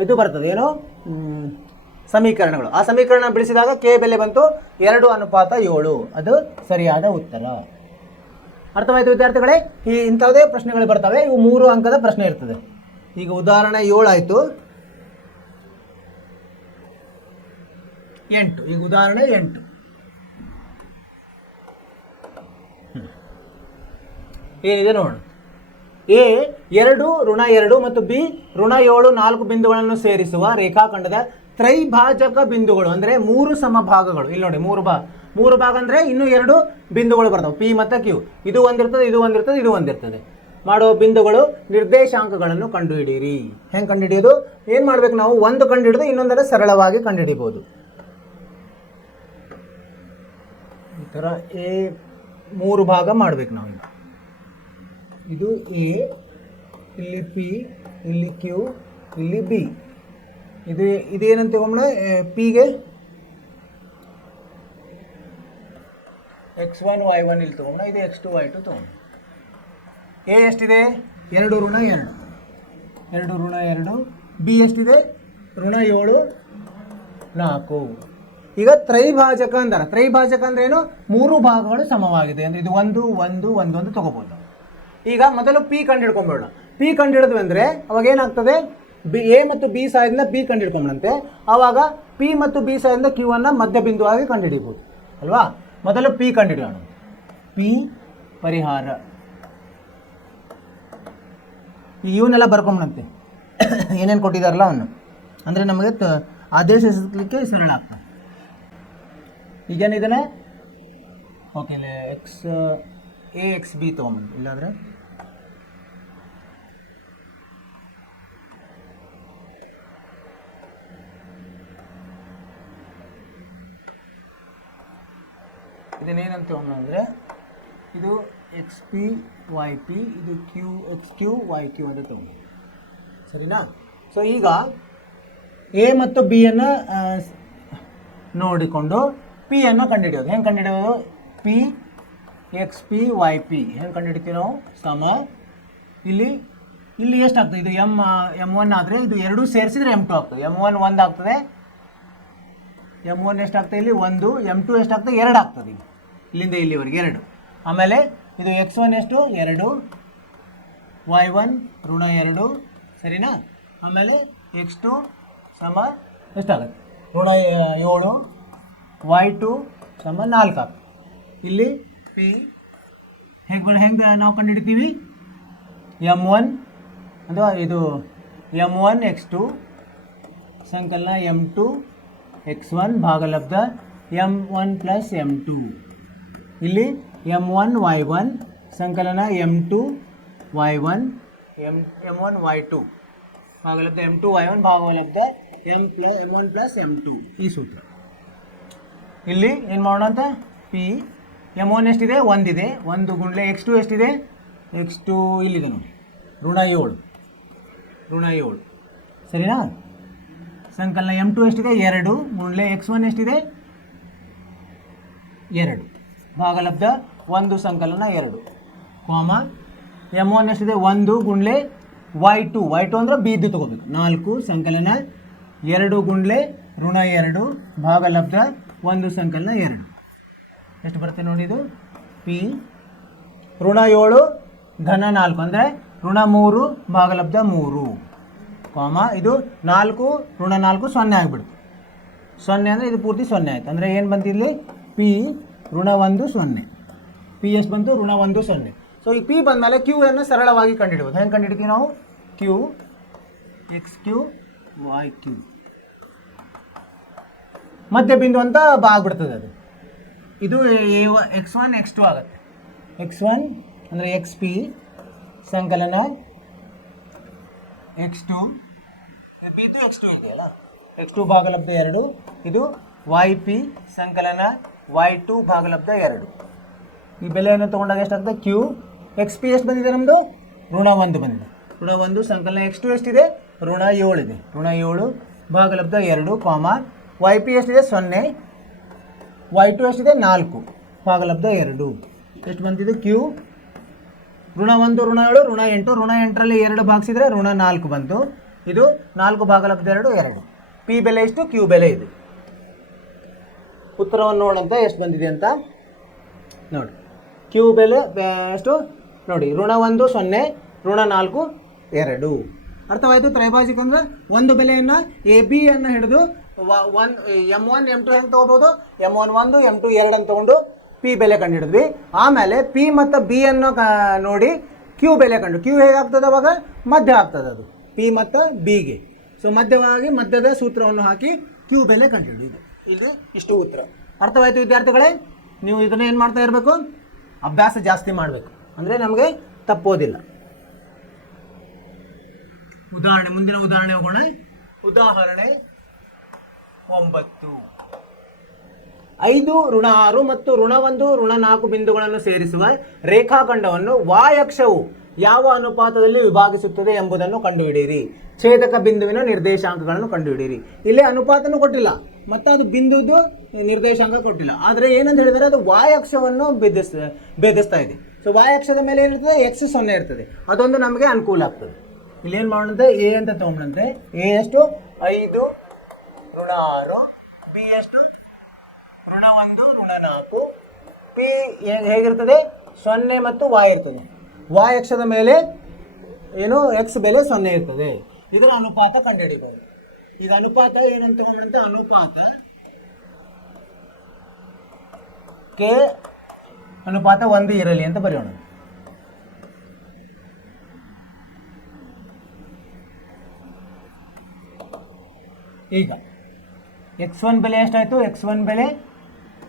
ಇದು ಬರ್ತದೆ ಏನು ಸಮೀಕರಣಗಳು. ಆ ಸಮೀಕರಣ ಬಿಡಿಸಿದಾಗ ಕೆ ಬೆಲೆ ಬಂತು 2 ಅನುಪಾತ 7 ಅದು ಸರಿಯಾದ ಉತ್ತರ. ಅರ್ಥವಾಯಿತು ವಿದ್ಯಾರ್ಥಿಗಳೇ? ಈ ಇಂಥವುದೇ ಪ್ರಶ್ನೆಗಳು ಬರ್ತವೆ. ಇವು 3 ಅಂಕದ ಪ್ರಶ್ನೆ ಇರ್ತದೆ. ಈಗ ಉದಾಹರಣೆ 7 ಆಯಿತು 8 ಈಗ ಉದಾಹರಣೆ 8 ಏನಿದೆ ನೋಡು. ಎ 2 ಋಣ 2 ಮತ್ತು ಬಿ ಋಣ 7 4 ಬಿಂದುಗಳನ್ನು ಸೇರಿಸುವ ರೇಖಾಖಂಡದ ತ್ರೈಭಾಜಕ ಬಿಂದುಗಳು ಅಂದರೆ 3 ಸಮಭಾಗಗಳು. ಇಲ್ಲಿ ನೋಡಿ 3 ಭಾಗ ಅಂದರೆ ಇನ್ನೂ 2 ಬಿಂದುಗಳು ಬರ್ತವೆ ಪಿ ಮತ್ತು ಕ್ಯೂ. ಇದು ಒಂದಿರ್ತದೆ ಇದು ಒಂದಿರ್ತದೆ ಇದು ಒಂದಿರ್ತದೆ. ಮಾಡುವ ಬಿಂದುಗಳು ನಿರ್ದೇಶಾಂಕಗಳನ್ನು ಕಂಡುಹಿಡಿಯಿರಿ. ಹೆಂಗೆ ಕಂಡುಹಿಡಿಯೋದು ಏನು ಮಾಡಬೇಕು ನಾವು ಒಂದು ಕಂಡುಹಿಡಿದು ಇನ್ನೊಂದರ ಸರಳವಾಗಿ ಕಂಡುಹಿಡಿಬೋದು. ಈ ಥರ ಎ 3 ಭಾಗ ಮಾಡಬೇಕು ನಾವು. ಇದು ಎ ಇಲ್ಲಿ ಪಿ ಇಲ್ಲಿ ಕ್ಯೂ ಇಲ್ಲಿ ಬಿ. ಇದೇನಂತ ತಗೊಂಡ್ರೆ ಪಿಗೆ x1 y1 ಇಲ್ಲಿ ತೊಗೊಂಡ ಇದು x2 y2 ತೊಗೊಂಡು ಎ ಎಷ್ಟಿದೆ 2 ಋಣ 2 ಋಣ 2 ಬಿ ಎಷ್ಟಿದೆ ಋಣ 7 4. ಈಗ ತ್ರೈಭಾಜಕ ಅಂತಾರೆ. ತ್ರೈಭಾಜಕ ಅಂದ್ರೆ ಏನು 3 ಭಾಗಗಳು ಸಮವಾಗಿದೆ ಅಂದರೆ ಇದು 1 1 1 1 ತೊಗೋಬೋದು. ಈಗ ಮೊದಲು ಪಿ ಕಂಡು ಹಿಡ್ಕೊಂಬೇಡ. ಪಿ ಕಂಡು ಹಿಡಿದ್ವಿ ಅಂದರೆ ಅವಾಗ ಏನಾಗ್ತದೆ ಎ ಮತ್ತು ಬಿ ಸಹಾಯದಿಂದ ಪಿ ಕಂಡು ಹಿಡ್ಕೊಂಬಂತೆ ಆವಾಗ ಪಿ ಮತ್ತು ಬಿ ಸಹಾಯದಿಂದ ಕ್ಯೂ ಅನ್ನು ಮಧ್ಯ ಬಿಂದುವಾಗಿ ಕಂಡು ಹಿಡಿಬೋದು ಅಲ್ವಾ. ಮೊದಲು ಪಿ ಕಂಡು ಹಿಡಿಯೋಣ. ಪಿ ಪರಿಹಾರ ಈಗ ಇವನ್ನೆಲ್ಲ ಬರ್ಕೊಂಬಂತೆ ಏನೇನು ಕೊಟ್ಟಿದ್ದಾರಲ್ಲ ಅವನು ಅಂದರೆ ನಮಗೆ ಆದೇಶಿಸಲಿಕ್ಕೆ ಸರಳ ಆಗ್ತದೆ. ಈಗೇನಿದ್ದಾನೆ ಓಕೆ ಎಕ್ಸ್ ಬಿ ತೊಗೊಂಬಂದು ಇಲ್ಲಾಂದರೆ ಇದನ್ನೇನಂತ ಅಂದರೆ ಇದು ಎಕ್ಸ್ ಪಿ ವೈ ಪಿ ಇದು Q X Q Y Q ಅಂತ ತಗೊಂಡು ಸರಿನಾ. ಸೊ ಈಗ ಎ ಮತ್ತು ಬಿಯನ್ನು ನೋಡಿಕೊಂಡು ಪಿಯನ್ನು ಕಂಡುಹಿಡಿಯೋದು. ಹೆಂಗೆ ಕಂಡುಹಿಡಿಯೋದು P x P Y P ಹೆಂಗೆ ಕಂಡುಹಿಡಿತೀವಿ ನಾವು ಸಮ ಇಲ್ಲಿ ಎಷ್ಟಾಗ್ತದೆ ಇದು M1 ಆದರೆ ಇದು ಎರಡೂ ಸೇರಿಸಿದ್ರೆ M2 ಆಗ್ತದೆ. M1 1 ಆಗ್ತದೆ M1 ಎಷ್ಟಾಗ್ತದೆ ಇಲ್ಲಿ 1 M2 ಎಷ್ಟಾಗ್ತದೆ 2 ಆಗ್ತದೆ ಇಲ್ಲಿಂದ ಇಲ್ಲಿವರೆಗೆ 2. ಆಮೇಲೆ ಇದು x1 ಎಷ್ಟು 2 y1 ಋಣ 2 ಸರಿನಾ. ಆಮೇಲೆ x2 ಸಮ ಎಷ್ಟಾಗುತ್ತೆ? ಋಣ 7 y2 ಸಮ 4 ಆಗ್ತದೆ. ಇಲ್ಲಿ ಪಿ ಹೆಂಗೆ ನಾವು ಕಂಡುಹಿಡಿತೀವಿ? m1 ಅಥವಾ ಇದು m1 x2 ಸಂಕಲನ m2 x1 ಭಾಗಲಬ್ಧ m1 plus m2. ಇಲ್ಲಿ m1 y1 ಸಂಕಲನ m2 y1 m1 y2 ಭಾಗಲಬ್ಧ m2 y1 ಭಾಗಲಬ್ಧ m1 plus m2. ಈ ಸೂತ್ರ. ಇಲ್ಲಿ ಏನು ಮಾಡೋಣ ಅಂತ? ಪಿ m1 ಎಷ್ಟಿದೆ? 1 ಇದೆ. 1 ಗುಂಡ್ಲೆ x2 ಎಷ್ಟಿದೆ? x2 ಇಲ್ಲಿದೆ ನೋಡಿ, ಋಣ 7 ಸರಿನಾ? ಸಂಕಲನ m2 ಎಷ್ಟಿದೆ? 2 ಗುಂಡ್ಲೆ x1 ಎಷ್ಟಿದೆ? 2 ಭಾಗಲಬ್ಧ 1 ಸಂಕಲನ 2 ಕಾಮ m1 ಎಷ್ಟಿದೆ? 1 ಗುಂಡ್ಲೆ y2 ಅಂದರೆ ಬೀದ್ದು ತಗೋಬೇಕು. 4 ಸಂಕಲನ 2 ಗುಂಡ್ಲೆ ಋಣ 2 ಭಾಗಲಬ್ಧ 1 ಸಂಕಲನ 2. ಎಷ್ಟು ಬರುತ್ತೆ ನೋಡಿ ಇದು? ಪಿ ಋಣ 7 ಧನ 4 ಅಂದರೆ ಋಣ 3 ಭಾಗಲಬ್ಧ 3 ಕಾಮ ಇದು 4 ಋಣ 4 0 ಆಗಿಬಿಡುತ್ತೆ. 0 ಅಂದರೆ ಇದು ಪೂರ್ತಿ 0 ಆಯಿತು. ಅಂದರೆ ಏನು ಬಂತು ಇಲ್ಲಿ? ಪಿ ಋಣ 1 0. ಪಿ ಎಷ್ಟು ಬಂತು? ಋಣ 1 0. ಸೊ ಈ ಪಿ ಬಂದಮೇಲೆ ಕ್ಯೂ ಅನ್ನು ಸರಳವಾಗಿ ಕಂಡುಹಿಡ್ಬೋದು. ಹೆಂಗೆ ಕಂಡುಹಿಡ್ತೀವಿ ನಾವು? Q X Q Y Q ಮಧ್ಯ ಬಿಂದು ಅಂತ ಆಗ್ಬಿಡ್ತದೆ ಅದು. ಇದು x1 x2 ಆಗುತ್ತೆ. x1 ಅಂದರೆ ಎಕ್ಸ್ ಪಿ ಸಂಕಲನ x2 ಬಿದ್ದು x2 ಇದೆಯಲ್ಲ, x2 ಭಾಗಲಬ್ಧ 2. ಇದು ವೈ ಪಿ ಸಂಕಲನ y2 ಭಾಗಲಬ್ಧ 2. ಈ ಬೆಲೆಯನ್ನು ತೊಗೊಂಡಾಗ ಎಷ್ಟಾಗ್ತದೆ? ಕ್ಯೂ ಎಕ್ಸ್ ಪಿ ಎಷ್ಟು ಬಂದಿದೆ ನಮ್ಮದು? ಋಣ 1 ಬಂದಿದೆ. ಋಣ 1 ಸಂಕಲನ x2 ಎಷ್ಟಿದೆ? ಋಣ 7 ಇದೆ. ಋಣ 7 ಭಾಗಲಬ್ಧ 2 ಕಾಮ ವೈ ಪಿ ಎಷ್ಟಿದೆ? 0. y2 ಎಷ್ಟಿದೆ? 4 ಭಾಗಲಬ್ಧ 2. ಎಷ್ಟು ಬಂತಿದೆ? ಕ್ಯೂ ಋಣ 1 ಋಣ 7 ಋಣ 8. ಋಣ 8ರಲ್ಲಿ 2 ಭಾಗಿಸಿದ್ರೆ ಋಣ 4 ಬಂತು. ಇದು 4 ಭಾಗಲಬ್ಧ 2. ಪಿ ಬೆಲೆ ಎಷ್ಟು? ಕ್ಯೂ ಬೆಲೆ ಇದೆ. ಉತ್ತರವನ್ನು ನೋಡಂತ ಎಷ್ಟು ಬಂದಿದೆ ಅಂತ ನೋಡಿ. ಕ್ಯೂ ಬೆಲೆ ಎಷ್ಟು ನೋಡಿ? ಋಣ 1 0 ಋಣ 4 2. ಅರ್ಥವಾಯಿತು? ತ್ರೈಭಾಜಿಕ ಅಂದರೆ ಒಂದು ಬೆಲೆಯನ್ನು ಎ ಬಿ ಅನ್ನು ಹಿಡಿದು m1 m2 ಹೆಂಗೆ ತೊಗೋಬೋದು? m1 1 m2 2 ಅಂತ ತೊಗೊಂಡು ಪಿ ಬೆಲೆ ಕಂಡು ಹಿಡಿದ್ವಿ. ಆಮೇಲೆ ಪಿ ಮತ್ತು ಬಿ ಅನ್ನು ನೋಡಿ ಕ್ಯೂ ಬೆಲೆ ಕಂಡು. ಕ್ಯೂ ಹೇಗಾಗ್ತದೆ ಅವಾಗ? ಮಧ್ಯ ಆಗ್ತದೆ ಅದು ಪಿ ಮತ್ತು ಬಿಗೆ. ಸೊ ಮಧ್ಯವಾಗಿ ಮಧ್ಯದ ಸೂತ್ರವನ್ನು ಹಾಕಿ ಕ್ಯೂ ಬೆಲೆ ಕಂಡು ಹಿಡಿದು. ಇಲ್ಲಿ ಇಷ್ಟು ಉತ್ತರ. ಅರ್ಥವಾಯಿತು ವಿದ್ಯಾರ್ಥಿಗಳೇ? ನೀವು ಇದನ್ನು ಏನು ಮಾಡ್ತಾ ಇರಬೇಕು? ಅಭ್ಯಾಸ ಜಾಸ್ತಿ ಮಾಡಬೇಕು, ಅಂದರೆ ನಮಗೆ ತಪ್ಪೋದಿಲ್ಲ. ಉದಾಹರಣೆ, ಮುಂದಿನ ಉದಾಹರಣೆ ಹೋಗೋಣ. ಉದಾಹರಣೆ 9. 5 ಋಣ 6 ಮತ್ತು ಋಣ 1 ಋಣ 4 ಬಿಂದುಗಳನ್ನು ಸೇರಿಸುವ ರೇಖಾಖಂಡವನ್ನು y ಅಕ್ಷವು ಯಾವ ಅನುಪಾತದಲ್ಲಿ ವಿಭಾಗಿಸುತ್ತದೆ ಎಂಬುದನ್ನು ಕಂಡುಹಿಡಿಯಿರಿ. ಛೇದಕ ಬಿಂದುವಿನ ನಿರ್ದೇಶಾಂಕಗಳನ್ನು ಕಂಡುಹಿಡಿಯಿರಿ. ಇಲ್ಲಿ ಅನುಪಾತನೂ ಕೊಟ್ಟಿಲ್ಲ ಮತ್ತು ಅದು ಬಿಂದುದು ನಿರ್ದೇಶಾಂಕ ಕೊಟ್ಟಿಲ್ಲ. ಆದರೆ ಏನಂತ ಹೇಳಿದರೆ ಅದು y ಅಕ್ಷವನ್ನು ಭೇದಿಸ್ತಾ ಇದೆ. ಸೊ y ಅಕ್ಷದ ಮೇಲೆ ಏನಿರ್ತದೆ? x 0 ಇರ್ತದೆ. ಅದೊಂದು ನಮಗೆ ಅನುಕೂಲ ಆಗ್ತದೆ. ಇಲ್ಲೇನು ಮಾಡೋಣಂತೆ? ಎ ಅಂತ ತೊಗೊಂಡಂತೆ ಎ ಎಷ್ಟು? 5 ಋಣ 6. ಬಿ ಎಷ್ಟು? ಋಣ 1 ಋಣ 4. ಪಿ ಹೇಗಿರ್ತದೆ? 0 ಮತ್ತು y ಇರ್ತದೆ. y ಅಕ್ಷದ ಮೇಲೆ ಏನು? x ಬೆಲೆ 0 ಇರ್ತದೆ. ಇದರ ಅನುಪಾತ ಕಂಡುಹಿಡಿಬಹುದು. ಈಗ ಅನುಪಾತ ಏನಂತ ತಗೊಂಡಂತೆ ಅನುಪಾತ ಕೆ ಅನುಪಾತ 1 ಇರಲಿ ಅಂತ ಬರೆಯೋಣ. ಈಗ x1 ಬೆಲೆ ಎಷ್ಟಾಯಿತು? x1 ಬೆಲೆ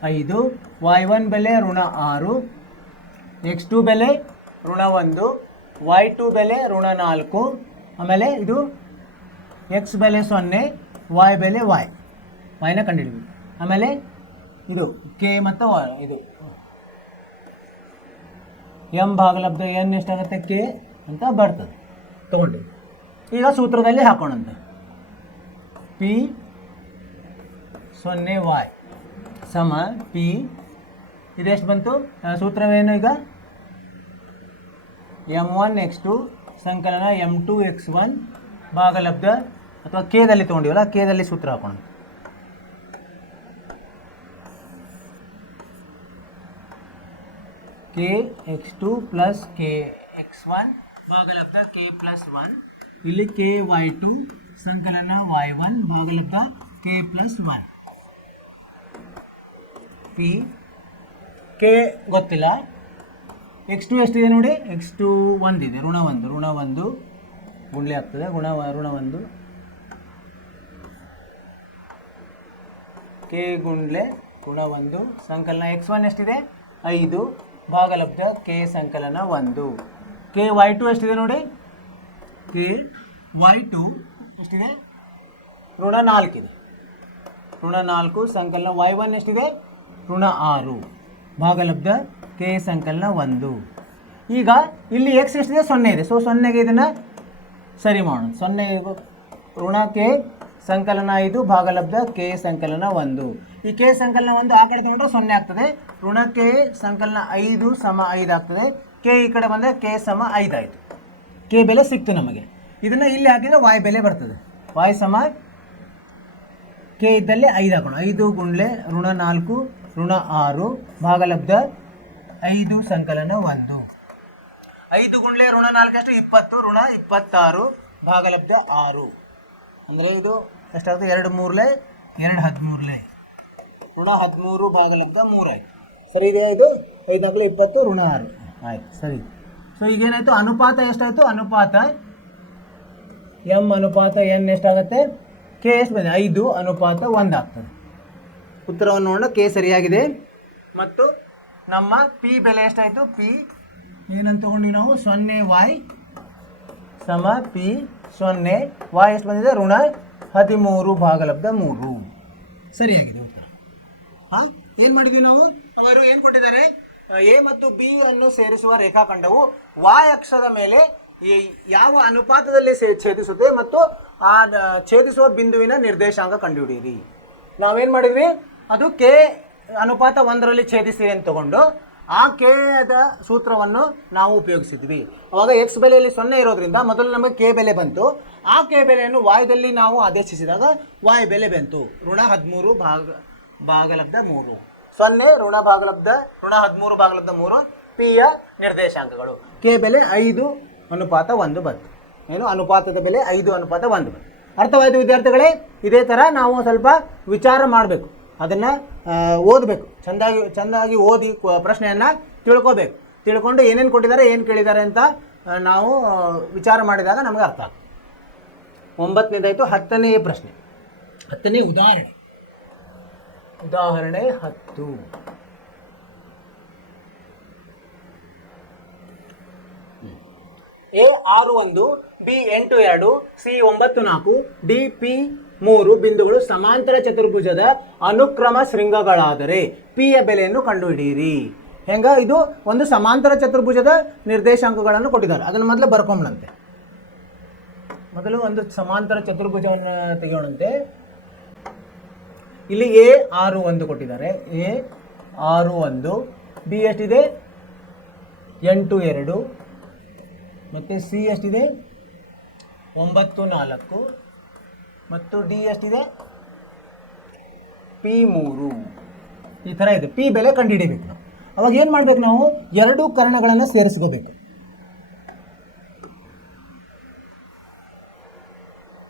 5, y1 ಬೆಲೆ ಋಣ 6, x2 ಬೆಲೆ ಋಣ 1, y2 ಬೆಲೆ ಋಣ 4. ಆಮೇಲೆ ಇದು x ಬೆಲೆ 0, y ಬೆಲೆ yನ ಕಂಡುಹಿಡಿದ್ವಿ. ಆಮೇಲೆ ಇದು ಕೆ ಮತ್ತು ಇದು ಎಂ ಭಾಗಲಬ್ಧ ಎನ್ ಎಷ್ಟಾಗುತ್ತೆ? ಕೆ ಅಂತ ಬರ್ತದೆ. ತಗೊಂಡಿವಿ. ಈಗ ಸೂತ್ರದಲ್ಲಿ ಹಾಕೋಣಂತೆ. ಪಿ 0 y ಸಮ ಪಿ ಇದೆಷ್ಟು ಬಂತು? ಸೂತ್ರವೇನು? ಈಗ m1 x2 ಸಂಕಲನ m2 x1 ಭಾಗಲಬ್ಧ ಅಥವಾ ಕೇದಲ್ಲಿ ತೊಗೊಂಡಿವಲ್ಲ, ಕೇದಲ್ಲಿ ಸೂತ್ರ ಹಾಕೋಣ. K x2 plus k x1 ಭಾಗಲಬ್ಧ ಕೆ ಪ್ಲಸ್ 1. ಇಲ್ಲಿ ಕೆ y2 ಸಂಕಲನ y1 ಭಾಗಲಬ್ಧ ಕೆ ಪ್ಲಸ್ 1 ಪಿ ಕೆ ಗೊತ್ತಿಲ್ಲ. x2 ಎಷ್ಟಿದೆ ನೋಡಿ, x2 1 ಇದೆ, ಋಣ 1 ಗುಂಡ್ಲೆ ಆಗ್ತದೆ, ಋಣ 1 ಕೆ ಗುಂಡ್ಲೆ ಋಣ 1 ಸಂಕಲನ x1 ಎಷ್ಟಿದೆ 5 ಭಾಗಲಬ್ಧ ಕೆ ಸಂಕಲನ 1. ಕೆ y2 ಎಷ್ಟಿದೆ ನೋಡಿ, ಕೆ y2 ಎಷ್ಟಿದೆ ಋಣ 4 ಇದೆ, ಋಣ 4 ಸಂಕಲನ y1 ಎಷ್ಟಿದೆ ಋಣ 6 ಭಾಗಲಬ್ಧ ಕೆ ಸಂಕಲನ 1. ಈಗ ಇಲ್ಲಿ x ಎಷ್ಟಿದೆ 0 ಇದೆ, ಸೊ 0ಗೆ ಇದನ್ನು ಸರಿ ಮಾಡೋಣ. 0 ಋಣ ಕೆ ಸಂಕಲನ 5 ಭಾಗಲಬ್ಧ ಕೆ ಸಂಕಲನ 1. ಈ ಕೆ ಸಂಕಲನ 1 ಆ ಕಡೆ ತಗೊಂಡ್ರೆ 0 ಆಗ್ತದೆ, ಋಣ ಕೆ ಸಂಕಲನ 5 ಸಮ 5 ಆಗ್ತದೆ. ಕೆ ಈ ಕಡೆ ಬಂದರೆ ಕೆ ಸಮ 5 ಆಯಿತು, ಕೆ ಬೆಲೆ ಸಿಕ್ತು ನಮಗೆ. ಇದನ್ನು ಇಲ್ಲಿ ಹಾಕಿದರೆ y ಬೆಲೆ ಬರ್ತದೆ, y ಸಮ ಕೆ ಇದ್ದಲ್ಲಿ 5 ಹಾಕೋಣ. 5 ಗುಂಡ್ಲೆ ಋಣ 4 ಋಣ 6 ಭಾಗಲಬ್ಧ 5 ಸಂಕಲನ 1. 5 ಗುಂಡ್ಲೆ ಋಣ 4 ಅಷ್ಟು 20 ಋಣ 26 ಭಾಗಲಬ್ಧ 6. ಅಂದರೆ ಇದು ಎಷ್ಟಾಗುತ್ತೆ 2 3 2 13 ಋಣ 13 ಭಾಗಲಬ್ಧ 3 ಆಯಿತು. ಸರಿ ಇದೆಯಾ? ಇದು 5 4 20 ಋಣ 6 ಆಯಿತು, ಸರಿ. ಸೊ ಈಗೇನಾಯಿತು, ಅನುಪಾತ ಎಷ್ಟಾಯಿತು, ಅನುಪಾತ ಎಮ್ ಅನುಪಾತ ಎನ್ ಎಷ್ಟಾಗುತ್ತೆ, ಕೆ ಎಷ್ಟು ಬಂದಿದೆ 5 ಅನುಪಾತ 1 ಆಗ್ತದೆ. ಉತ್ತರವನ್ನು ನೋಡೋಣ, ಕೆ ಸರಿಯಾಗಿದೆ. ಮತ್ತು ನಮ್ಮ ಪಿ ಬೆಲೆ ಎಷ್ಟಾಯಿತು, ಪಿ ಏನಂತ ತಗೊಂಡಿವಿ ನಾವು 0y ಸಮ ಪಿ 0 y ಎಷ್ಟು ಬಂದಿದೆ ಋಣ 13 ಭಾಗಲಬ್ಧ 3. ಸರಿಯಾಗಿದೆ ಉತ್ತರ. ಹಾಂ, ಏನು ಮಾಡಿದ್ವಿ ನಾವು, ಅವರು ಏನು ಕೊಟ್ಟಿದ್ದಾರೆ, ಎ ಮತ್ತು ಬಿ ಅನ್ನು ಸೇರಿಸುವ ರೇಖಾಖಂಡವು y ಅಕ್ಷದ ಮೇಲೆ ಯಾವ ಅನುಪಾತದಲ್ಲಿ ಛೇದಿಸುತ್ತೆ ಮತ್ತು ಆ ಛೇದಿಸುವ ಬಿಂದುವಿನ ನಿರ್ದೇಶಾಂಕ ಕಂಡುಹಿಡಿಯಿರಿ. ನಾವೇನು ಮಾಡಿದ್ವಿ, ಅದು ಕೆ ಅನುಪಾತ 1ರಲ್ಲಿ ಛೇದಿಸಿ ಅಂತ ತಗೊಂಡು ಆ ಕೆ ದ ಸೂತ್ರವನ್ನು ನಾವು ಉಪಯೋಗಿಸಿದ್ವಿ. ಅವಾಗ ಎಕ್ಸ್ ಬೆಲೆಯಲ್ಲಿ 0 ಇರೋದ್ರಿಂದ ಮೊದಲು ನಮಗೆ ಕೆ ಬೆಲೆ ಬಂತು. ಆ ಕೆ ಬೆಲೆಯನ್ನು ವಾಯ್ದಲ್ಲಿ ನಾವು ಆದೇಶಿಸಿದಾಗ ವಾಯ್ ಬೆಲೆ ಬಂತು ಋಣ 13 ಭಾಗಲಬ್ಧ 3. 0 ಋಣ 13 ಭಾಗಲಬ್ಧ 3 ಪಿಯ ನಿರ್ದೇಶಾಂಕಗಳು. ಕೆ ಬೆಲೆ 5 ಅನುಪಾತ 1 ಬಂತು. ಏನು ಅನುಪಾತದ ಬೆಲೆ 5 ಅನುಪಾತ 1 ಬಂತು. ಅರ್ಥವಾಯಿತು ವಿದ್ಯಾರ್ಥಿಗಳೇ? ಇದೇ ಥರ ನಾವು ಸ್ವಲ್ಪ ವಿಚಾರ ಮಾಡಬೇಕು, ಅದನ್ನು ಓದಬೇಕು, ಚೆಂದಾಗಿ ಓದಿ ಪ್ರಶ್ನೆಯನ್ನು ತಿಳ್ಕೋಬೇಕು. ತಿಳ್ಕೊಂಡು ಏನೇನು ಕೊಟ್ಟಿದ್ದಾರೆ ಏನು ಕೇಳಿದ್ದಾರೆ ಅಂತ ನಾವು ವಿಚಾರ ಮಾಡಿದಾಗ ನಮಗೆ ಅರ್ಥ ಆಗ್ತದೆ. 9ನೇದಾಯಿತು. 10ನೇ ಪ್ರಶ್ನೆ, 10ನೇ ಉದಾಹರಣೆ 10. A 6 1 B 8 2 C 9 4 D P 3 ಬಿಂದುಗಳು ಸಮಾಂತರ ಚತುರ್ಭುಜದ ಅನುಕ್ರಮ ಶೃಂಗಗಳಾದರೆ ಪಿಯ ಬೆಲೆಯನ್ನು ಕಂಡುಹಿಡಿಯಿರಿ. ಹೆಂಗ, ಇದು ಒಂದು ಸಮಾಂತರ ಚತುರ್ಭುಜದ ನಿರ್ದೇಶಾಂಕಗಳನ್ನು ಕೊಟ್ಟಿದ್ದಾರೆ, ಅದನ್ನು ಮೊದಲು ಬರ್ಕೊಂಬಂತೆ. ಮೊದಲು ಒಂದು ಸಮಾಂತರ ಚತುರ್ಭುಜವನ್ನು ತೆಗೆಯೋಣಂತೆ. ಇಲ್ಲಿ ಎ 6 1 ಕೊಟ್ಟಿದ್ದಾರೆ, ಎ 6 1, ಬಿ ಎಷ್ಟಿದೆ 8 2, ಮತ್ತು ಸಿ ಎಷ್ಟಿದೆ 9 4, ಮತ್ತು ಡಿ ಎಷ್ಟಿದೆ ಪಿ 3. ಈ ಥರ ಇದೆ. ಪಿ ಬೆಲೆ ಕಂಡುಹಿಡಿಬೇಕು ನಾವು. ಅವಾಗ ಏನು ಮಾಡಬೇಕು, ನಾವು 2 ಕರ್ಣಗಳನ್ನು ಸೇರಿಸ್ಕೋಬೇಕು.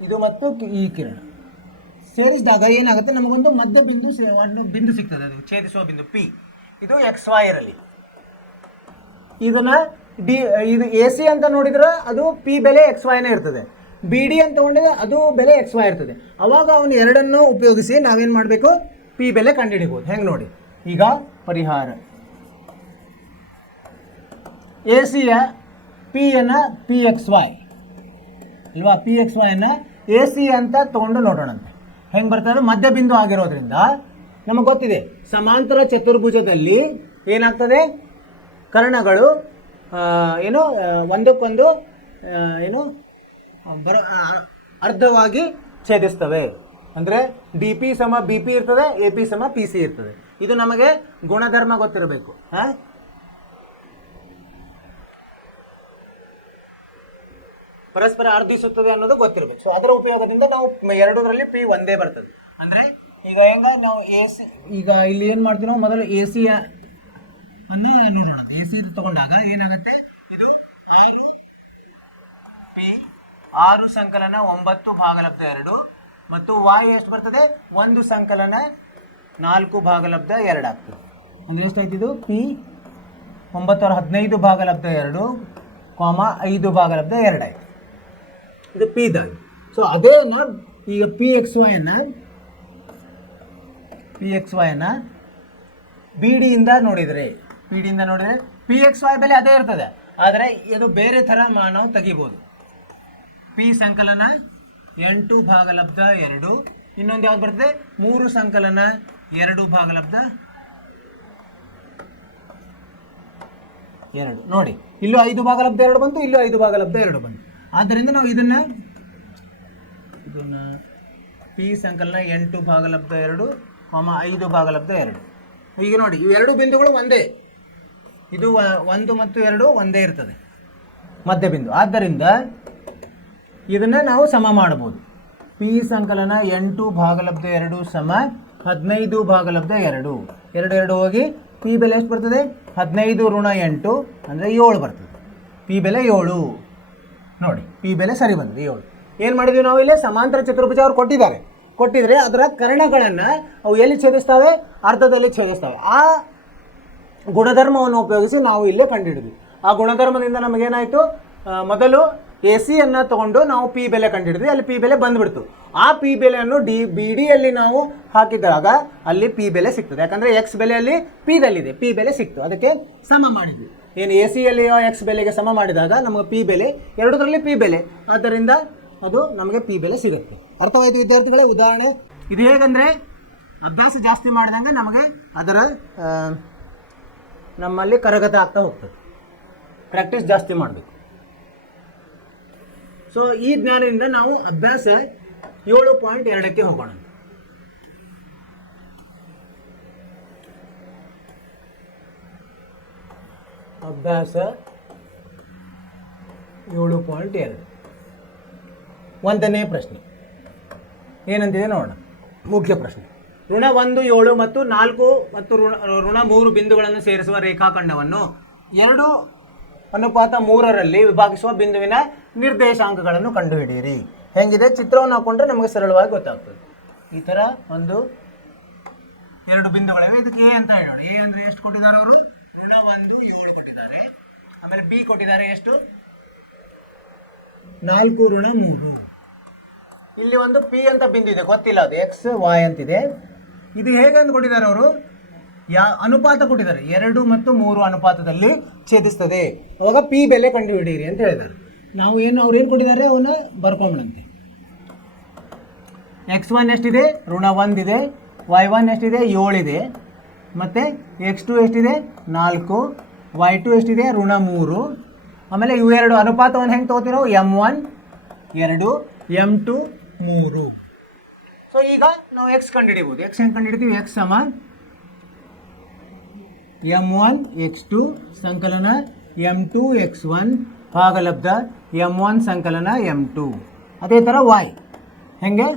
ಇದು ಮತ್ತು ಈ ಕಿರಣ ಸೇರಿಸಿದಾಗ ಏನಾಗುತ್ತೆ, ನಮಗೊಂದು ಮಧ್ಯ ಬಿಂದು ಸಿಗ್ತದೆ, ಅದು ಛೇದಿಸುವ ಬಿಂದು ಪಿ. ಇದು XY ಇರಲಿ. ಇದನ್ನು ಇದು ಎ ಸಿ ಅಂತ ನೋಡಿದ್ರೆ ಅದು ಪಿ ಬೆಲೆ XYನೇ ಇರ್ತದೆ. ಬಿ ಡಿ ಅಂತ ತಗೊಂಡಿದ್ರೆ ಅದು ಬೆಲೆ XY ಇರ್ತದೆ. ಅವಾಗ ಅವನು ಎರಡನ್ನು ಉಪಯೋಗಿಸಿ ನಾವೇನು ಮಾಡಬೇಕು, ಪಿ ಬೆಲೆ ಕಂಡುಹಿಡಿಬೋದು. ಹೆಂಗೆ ನೋಡಿ, ಈಗ ಪರಿಹಾರ ಎ ಸಿಯ ಪಿಯನ್ನು PXY ಇಲ್ವಾ, PXYಯನ್ನು ಎ ಸಿ ಅಂತ ತೊಗೊಂಡು ನೋಡೋಣಂತೆ ಹೆಂಗೆ ಬರ್ತದೆ. ಮಧ್ಯ ಬಿಂದು ಆಗಿರೋದ್ರಿಂದ ನಮಗೆ ಗೊತ್ತಿದೆ, ಸಮಾಂತರ ಚತುರ್ಭುಜದಲ್ಲಿ ಏನಾಗ್ತದೆ, ಕರ್ಣಗಳು ಏನು ಒಂದಕ್ಕೊಂದು ಏನು ಅರ್ಧವಾಗಿ ಛೇದಿಸ್ತವೆ. ಅಂದರೆ ಡಿ ಪಿ ಸಮ ಬಿ ಪಿ ಇರ್ತದೆ, ಎ ಪಿ ಸಮ ಪಿ ಸಿ ಇರ್ತದೆ. ಇದು ನಮಗೆ ಗುಣಧರ್ಮ ಗೊತ್ತಿರಬೇಕು. ಪರಸ್ಪರ ಅರ್ಧಿಸುತ್ತದೆ ಅನ್ನೋದು ಗೊತ್ತಿರಬೇಕು. ಸೊ ಅದರ ಉಪಯೋಗದಿಂದ ನಾವು ಎರಡರಲ್ಲಿ ಪಿ ಒಂದೇ ಬರ್ತದೆ. ಅಂದರೆ ಈಗ ಹೆಂಗ ನಾವು ಎ ಸಿ, ಈಗ ಇಲ್ಲಿ ಏನು ಮಾಡ್ತೀವಿ ನಾವು, ಮೊದಲು ಎ ಸಿ ಅನ್ನು ನೋಡೋಣ. ಎ ಸಿ ತಗೊಂಡಾಗ ಏನಾಗುತ್ತೆ, ಇದು 6 ಪಿ 6 ಸಂಕಲನ 9 ಭಾಗಲಬ್ಧ 2 ಮತ್ತು ವಾಯು ಎಷ್ಟು ಬರ್ತದೆ, ಒಂದು ಸಂಕಲನ 4 ಭಾಗಲಬ್ಧ 2 ಆಗ್ತದೆ. ಅಂದರೆ ಎಷ್ಟಾಯ್ತು ಇದು ಪಿ 915 ಭಾಗಲಬ್ಧ 2, 5 ಭಾಗಲಬ್ಧ 2 ಆಯ್ತು. ಇದು ಪಿ ದಾಗಿ. ಸೊ ಅದೇನ ಈಗ ಪಿ ಎಕ್ಸ್ ವೈನ ಬಿ ಡಿಯಿಂದ ನೋಡಿದರೆ ಪಿ ಎಕ್ಸ್ ವೈ ಬೆಲೆ ಅದೇ ಇರ್ತದೆ, ಆದರೆ ಇದು ಬೇರೆ ಥರ ನಾವು ತೆಗಿಬೋದು. ಪಿ ಸಂಕಲನ 8 ಭಾಗಲಬ್ಧ 2, ಇನ್ನೊಂದು ಯಾವ್ದು ಬರ್ತದೆ 3 ಸಂಕಲನ 2 ಭಾಗಲಬ್ಧ 2. ನೋಡಿ ಇಲ್ಲೂ 5 ಭಾಗಲಬ್ಧ 2 ಬಂತು, ಇಲ್ಲೂ 5 ಭಾಗಲಬ್ಧ 2 ಬಂತು. ಆದ್ದರಿಂದ ನಾವು ಇದನ್ನ ಪಿ ಸಂಕಲನ 8 ಭಾಗಲಬ್ಧ 2, 5 ಭಾಗಲಬ್ಧ 2. ಈಗ ನೋಡಿ ಇವೆರಡು ಬಿಂದುಗಳು ಒಂದೇ, ಇದು 1 ಮತ್ತು 2 ಒಂದೇ ಇರ್ತದೆ ಮಧ್ಯ ಬಿಂದು. ಆದ್ದರಿಂದ ಇದನ್ನ ನಾವು ಸಮ ಮಾಡಬಹುದು. ಪಿ ಸಂಕಲನ 8 ಭಾಗಲಬ್ಧ 2 ಸಮ 15 ಭಾಗಲಬ್ಧ 2. 2 ಹೋಗಿ ಪಿ ಬೆಲೆ ಎಷ್ಟು ಬರ್ತದೆ, 15 ಋಣ 8 ಅಂದರೆ 7 ಬರ್ತದೆ. ಪಿ ಬೆಲೆ 7. ನೋಡಿ ಪಿ ಬೆಲೆ ಸರಿ ಬಂದಿದೆ 7. ಏನು ಮಾಡಿದ್ವಿ ನಾವು ಇಲ್ಲಿ, ಸಮಾಂತರ ಚತುರ್ಭುಜ ಅವ್ರು ಕೊಟ್ಟಿದ್ರೆ ಅದರ ಕರ್ಣಗಳನ್ನು ಅವು ಎಲ್ಲಿ ಛೇದಿಸ್ತವೆ, ಅರ್ಧದಲ್ಲಿ ಛೇದಿಸ್ತವೆ. ಆ ಗುಣಧರ್ಮವನ್ನು ಉಪಯೋಗಿಸಿ ನಾವು ಇಲ್ಲೇ ಕಂಡುಹಿಡಿದ್ವಿ. ಆ ಗುಣಧರ್ಮದಿಂದ ನಮಗೇನಾಯಿತು, ಮೊದಲು ಎ ಸಿಯನ್ನು ತಗೊಂಡು ನಾವು ಪಿ ಬೆಲೆ ಕಂಡುಹಿಡಿದ್ವಿ, ಅಲ್ಲಿ ಪಿ ಬೆಲೆ ಬಂದುಬಿಡ್ತು. ಆ ಪಿ ಬೆಲೆಯನ್ನು ಬಿ ಡಿಯಲ್ಲಿ ನಾವು ಹಾಕಿದಾಗ ಅಲ್ಲಿ ಪಿ ಬೆಲೆ ಸಿಗ್ತದೆ. ಯಾಕಂದರೆ ಎಕ್ಸ್ ಬೆಲೆ ಅಲ್ಲಿ ಪಿದಲ್ಲಿದೆ, ಪಿ ಬೆಲೆ ಸಿಕ್ತು, ಅದಕ್ಕೆ ಸಮ ಮಾಡಿದ್ವಿ. ಏನು ಎ ಸಿಯಲ್ಲಿ ಎಕ್ಸ್ ಬೆಲೆಗೆ ಸಮ ಮಾಡಿದಾಗ ನಮಗೆ ಪಿ ಬೆಲೆ, ಎರಡರಲ್ಲಿ ಪಿ ಬೆಲೆ, ಆದ್ದರಿಂದ ಅದು ನಮಗೆ ಪಿ ಬೆಲೆ ಸಿಗುತ್ತೆ. ಅರ್ಥವಾಯಿತು ವಿದ್ಯಾರ್ಥಿಗಳೇ? ಉದಾಹರಣೆ ಇದು ಹೇಗಂದರೆ, ಅಭ್ಯಾಸ ಜಾಸ್ತಿ ಮಾಡಿದಂಗೆ ನಮಗೆ ಅದರ ನಮ್ಮಲ್ಲಿ ಕರಗತ ಆಗ್ತಾ ಹೋಗ್ತದೆ. ಪ್ರಾಕ್ಟೀಸ್ ಜಾಸ್ತಿ ಮಾಡಬೇಕು. ಸೊ ಈ ಜ್ಞಾನದಿಂದ ನಾವು ಅಭ್ಯಾಸ 7.2ಕ್ಕೆ ಹೋಗೋಣ. ಅಭ್ಯಾಸ 7.2 ಒಂದನೇ ಪ್ರಶ್ನೆ ಏನಂತಿದೆ ನೋಡೋಣ. ಮುಖ್ಯ ಪ್ರಶ್ನೆ. ಋಣ 1, 7 ಮತ್ತು 4 ಮತ್ತು ಋಣ 3 ಬಿಂದುಗಳನ್ನು ಸೇರಿಸುವ ರೇಖಾಖಂಡವನ್ನು 2:3ರಲ್ಲಿ ವಿಭಾಗಿಸುವ ಬಿಂದುವಿನ ನಿರ್ದೇಶಾಂಕಗಳನ್ನು ಕಂಡುಹಿಡಿಯಿರಿ. ಹೆಂಗಿದೆ ಚಿತ್ರವನ್ನು ಹಾಕೊಂಡ್ರೆ ನಮಗೆ ಸರಳವಾಗಿ ಗೊತ್ತಾಗ್ತದೆ. ಈ ಥರ 2 ಬಿಂದುಗಳಿವೆ. ಇದಕ್ಕೆ ಎ ಅಂತ ಹೇಳೋಣ. ಎ ಅಂದರೆ ಎಷ್ಟು ಕೊಟ್ಟಿದ್ದಾರೆ ಅವರು, ಋಣ 1 7 ಕೊಟ್ಟಿದ್ದಾರೆ. ಆಮೇಲೆ ಬಿ ಕೊಟ್ಟಿದ್ದಾರೆ ಎಷ್ಟು, 4 ಋಣ 3. ಇಲ್ಲಿ ಒಂದು ಪಿ ಅಂತ ಬಿಂದಿದೆ, ಗೊತ್ತಿಲ್ಲ ಅದು ಎಕ್ಸ್ ವೈ ಅಂತಿದೆ. ಇದು ಹೇಗೆ ಅಂತ ಕೊಟ್ಟಿದ್ದಾರೆ ಅವರು, ಅನುಪಾತ ಕೊಟ್ಟಿದ್ದಾರೆ, 2 ಮತ್ತು 3 ಅನುಪಾತದಲ್ಲಿ ಛೇದಿಸ್ತದೆ. ಅವಾಗ ಪಿ ಬೆಲೆ ಕಂಡುಹಿಡಿಯಿರಿ ಅಂತ ಹೇಳಿದ್ದಾರೆ. ನಾವು ಅವ್ರು ಏನು ಕೊಟ್ಟಿದ್ದಾರೆ ಅವನ್ನ ಬರ್ಕೊಂಬಿಡಂತೆ. x1 ಎಷ್ಟಿದೆ, ಋಣ 1 ಇದೆ. y1 ಎಷ್ಟಿದೆ, 7 ಇದೆ. ಮತ್ತು x2 ಎಷ್ಟಿದೆ, 4. y2 ಎಷ್ಟಿದೆ, ಋಣ 3. ಆಮೇಲೆ ಇವೆರಡು ಅನುಪಾತವನ್ನು ಹೆಂಗೆ ತೊಗೋತೀರೋ, m1 2, m2 3. ಸೊ ಈಗ ನಾವು x ಕಂಡುಹಿಡಿಬಹುದು. x ಹೆಂಗೆ ಕಂಡುಹಿಡಿತೀವಿ, x ಸಮ m1 x2 ಸಂಕಲನ m2 x1 ಭಾಗಲಬ್ಧ m1 ಸಂಕಲನ m2. ಅದೇ ಥರ y ಹೆಂಗೆ,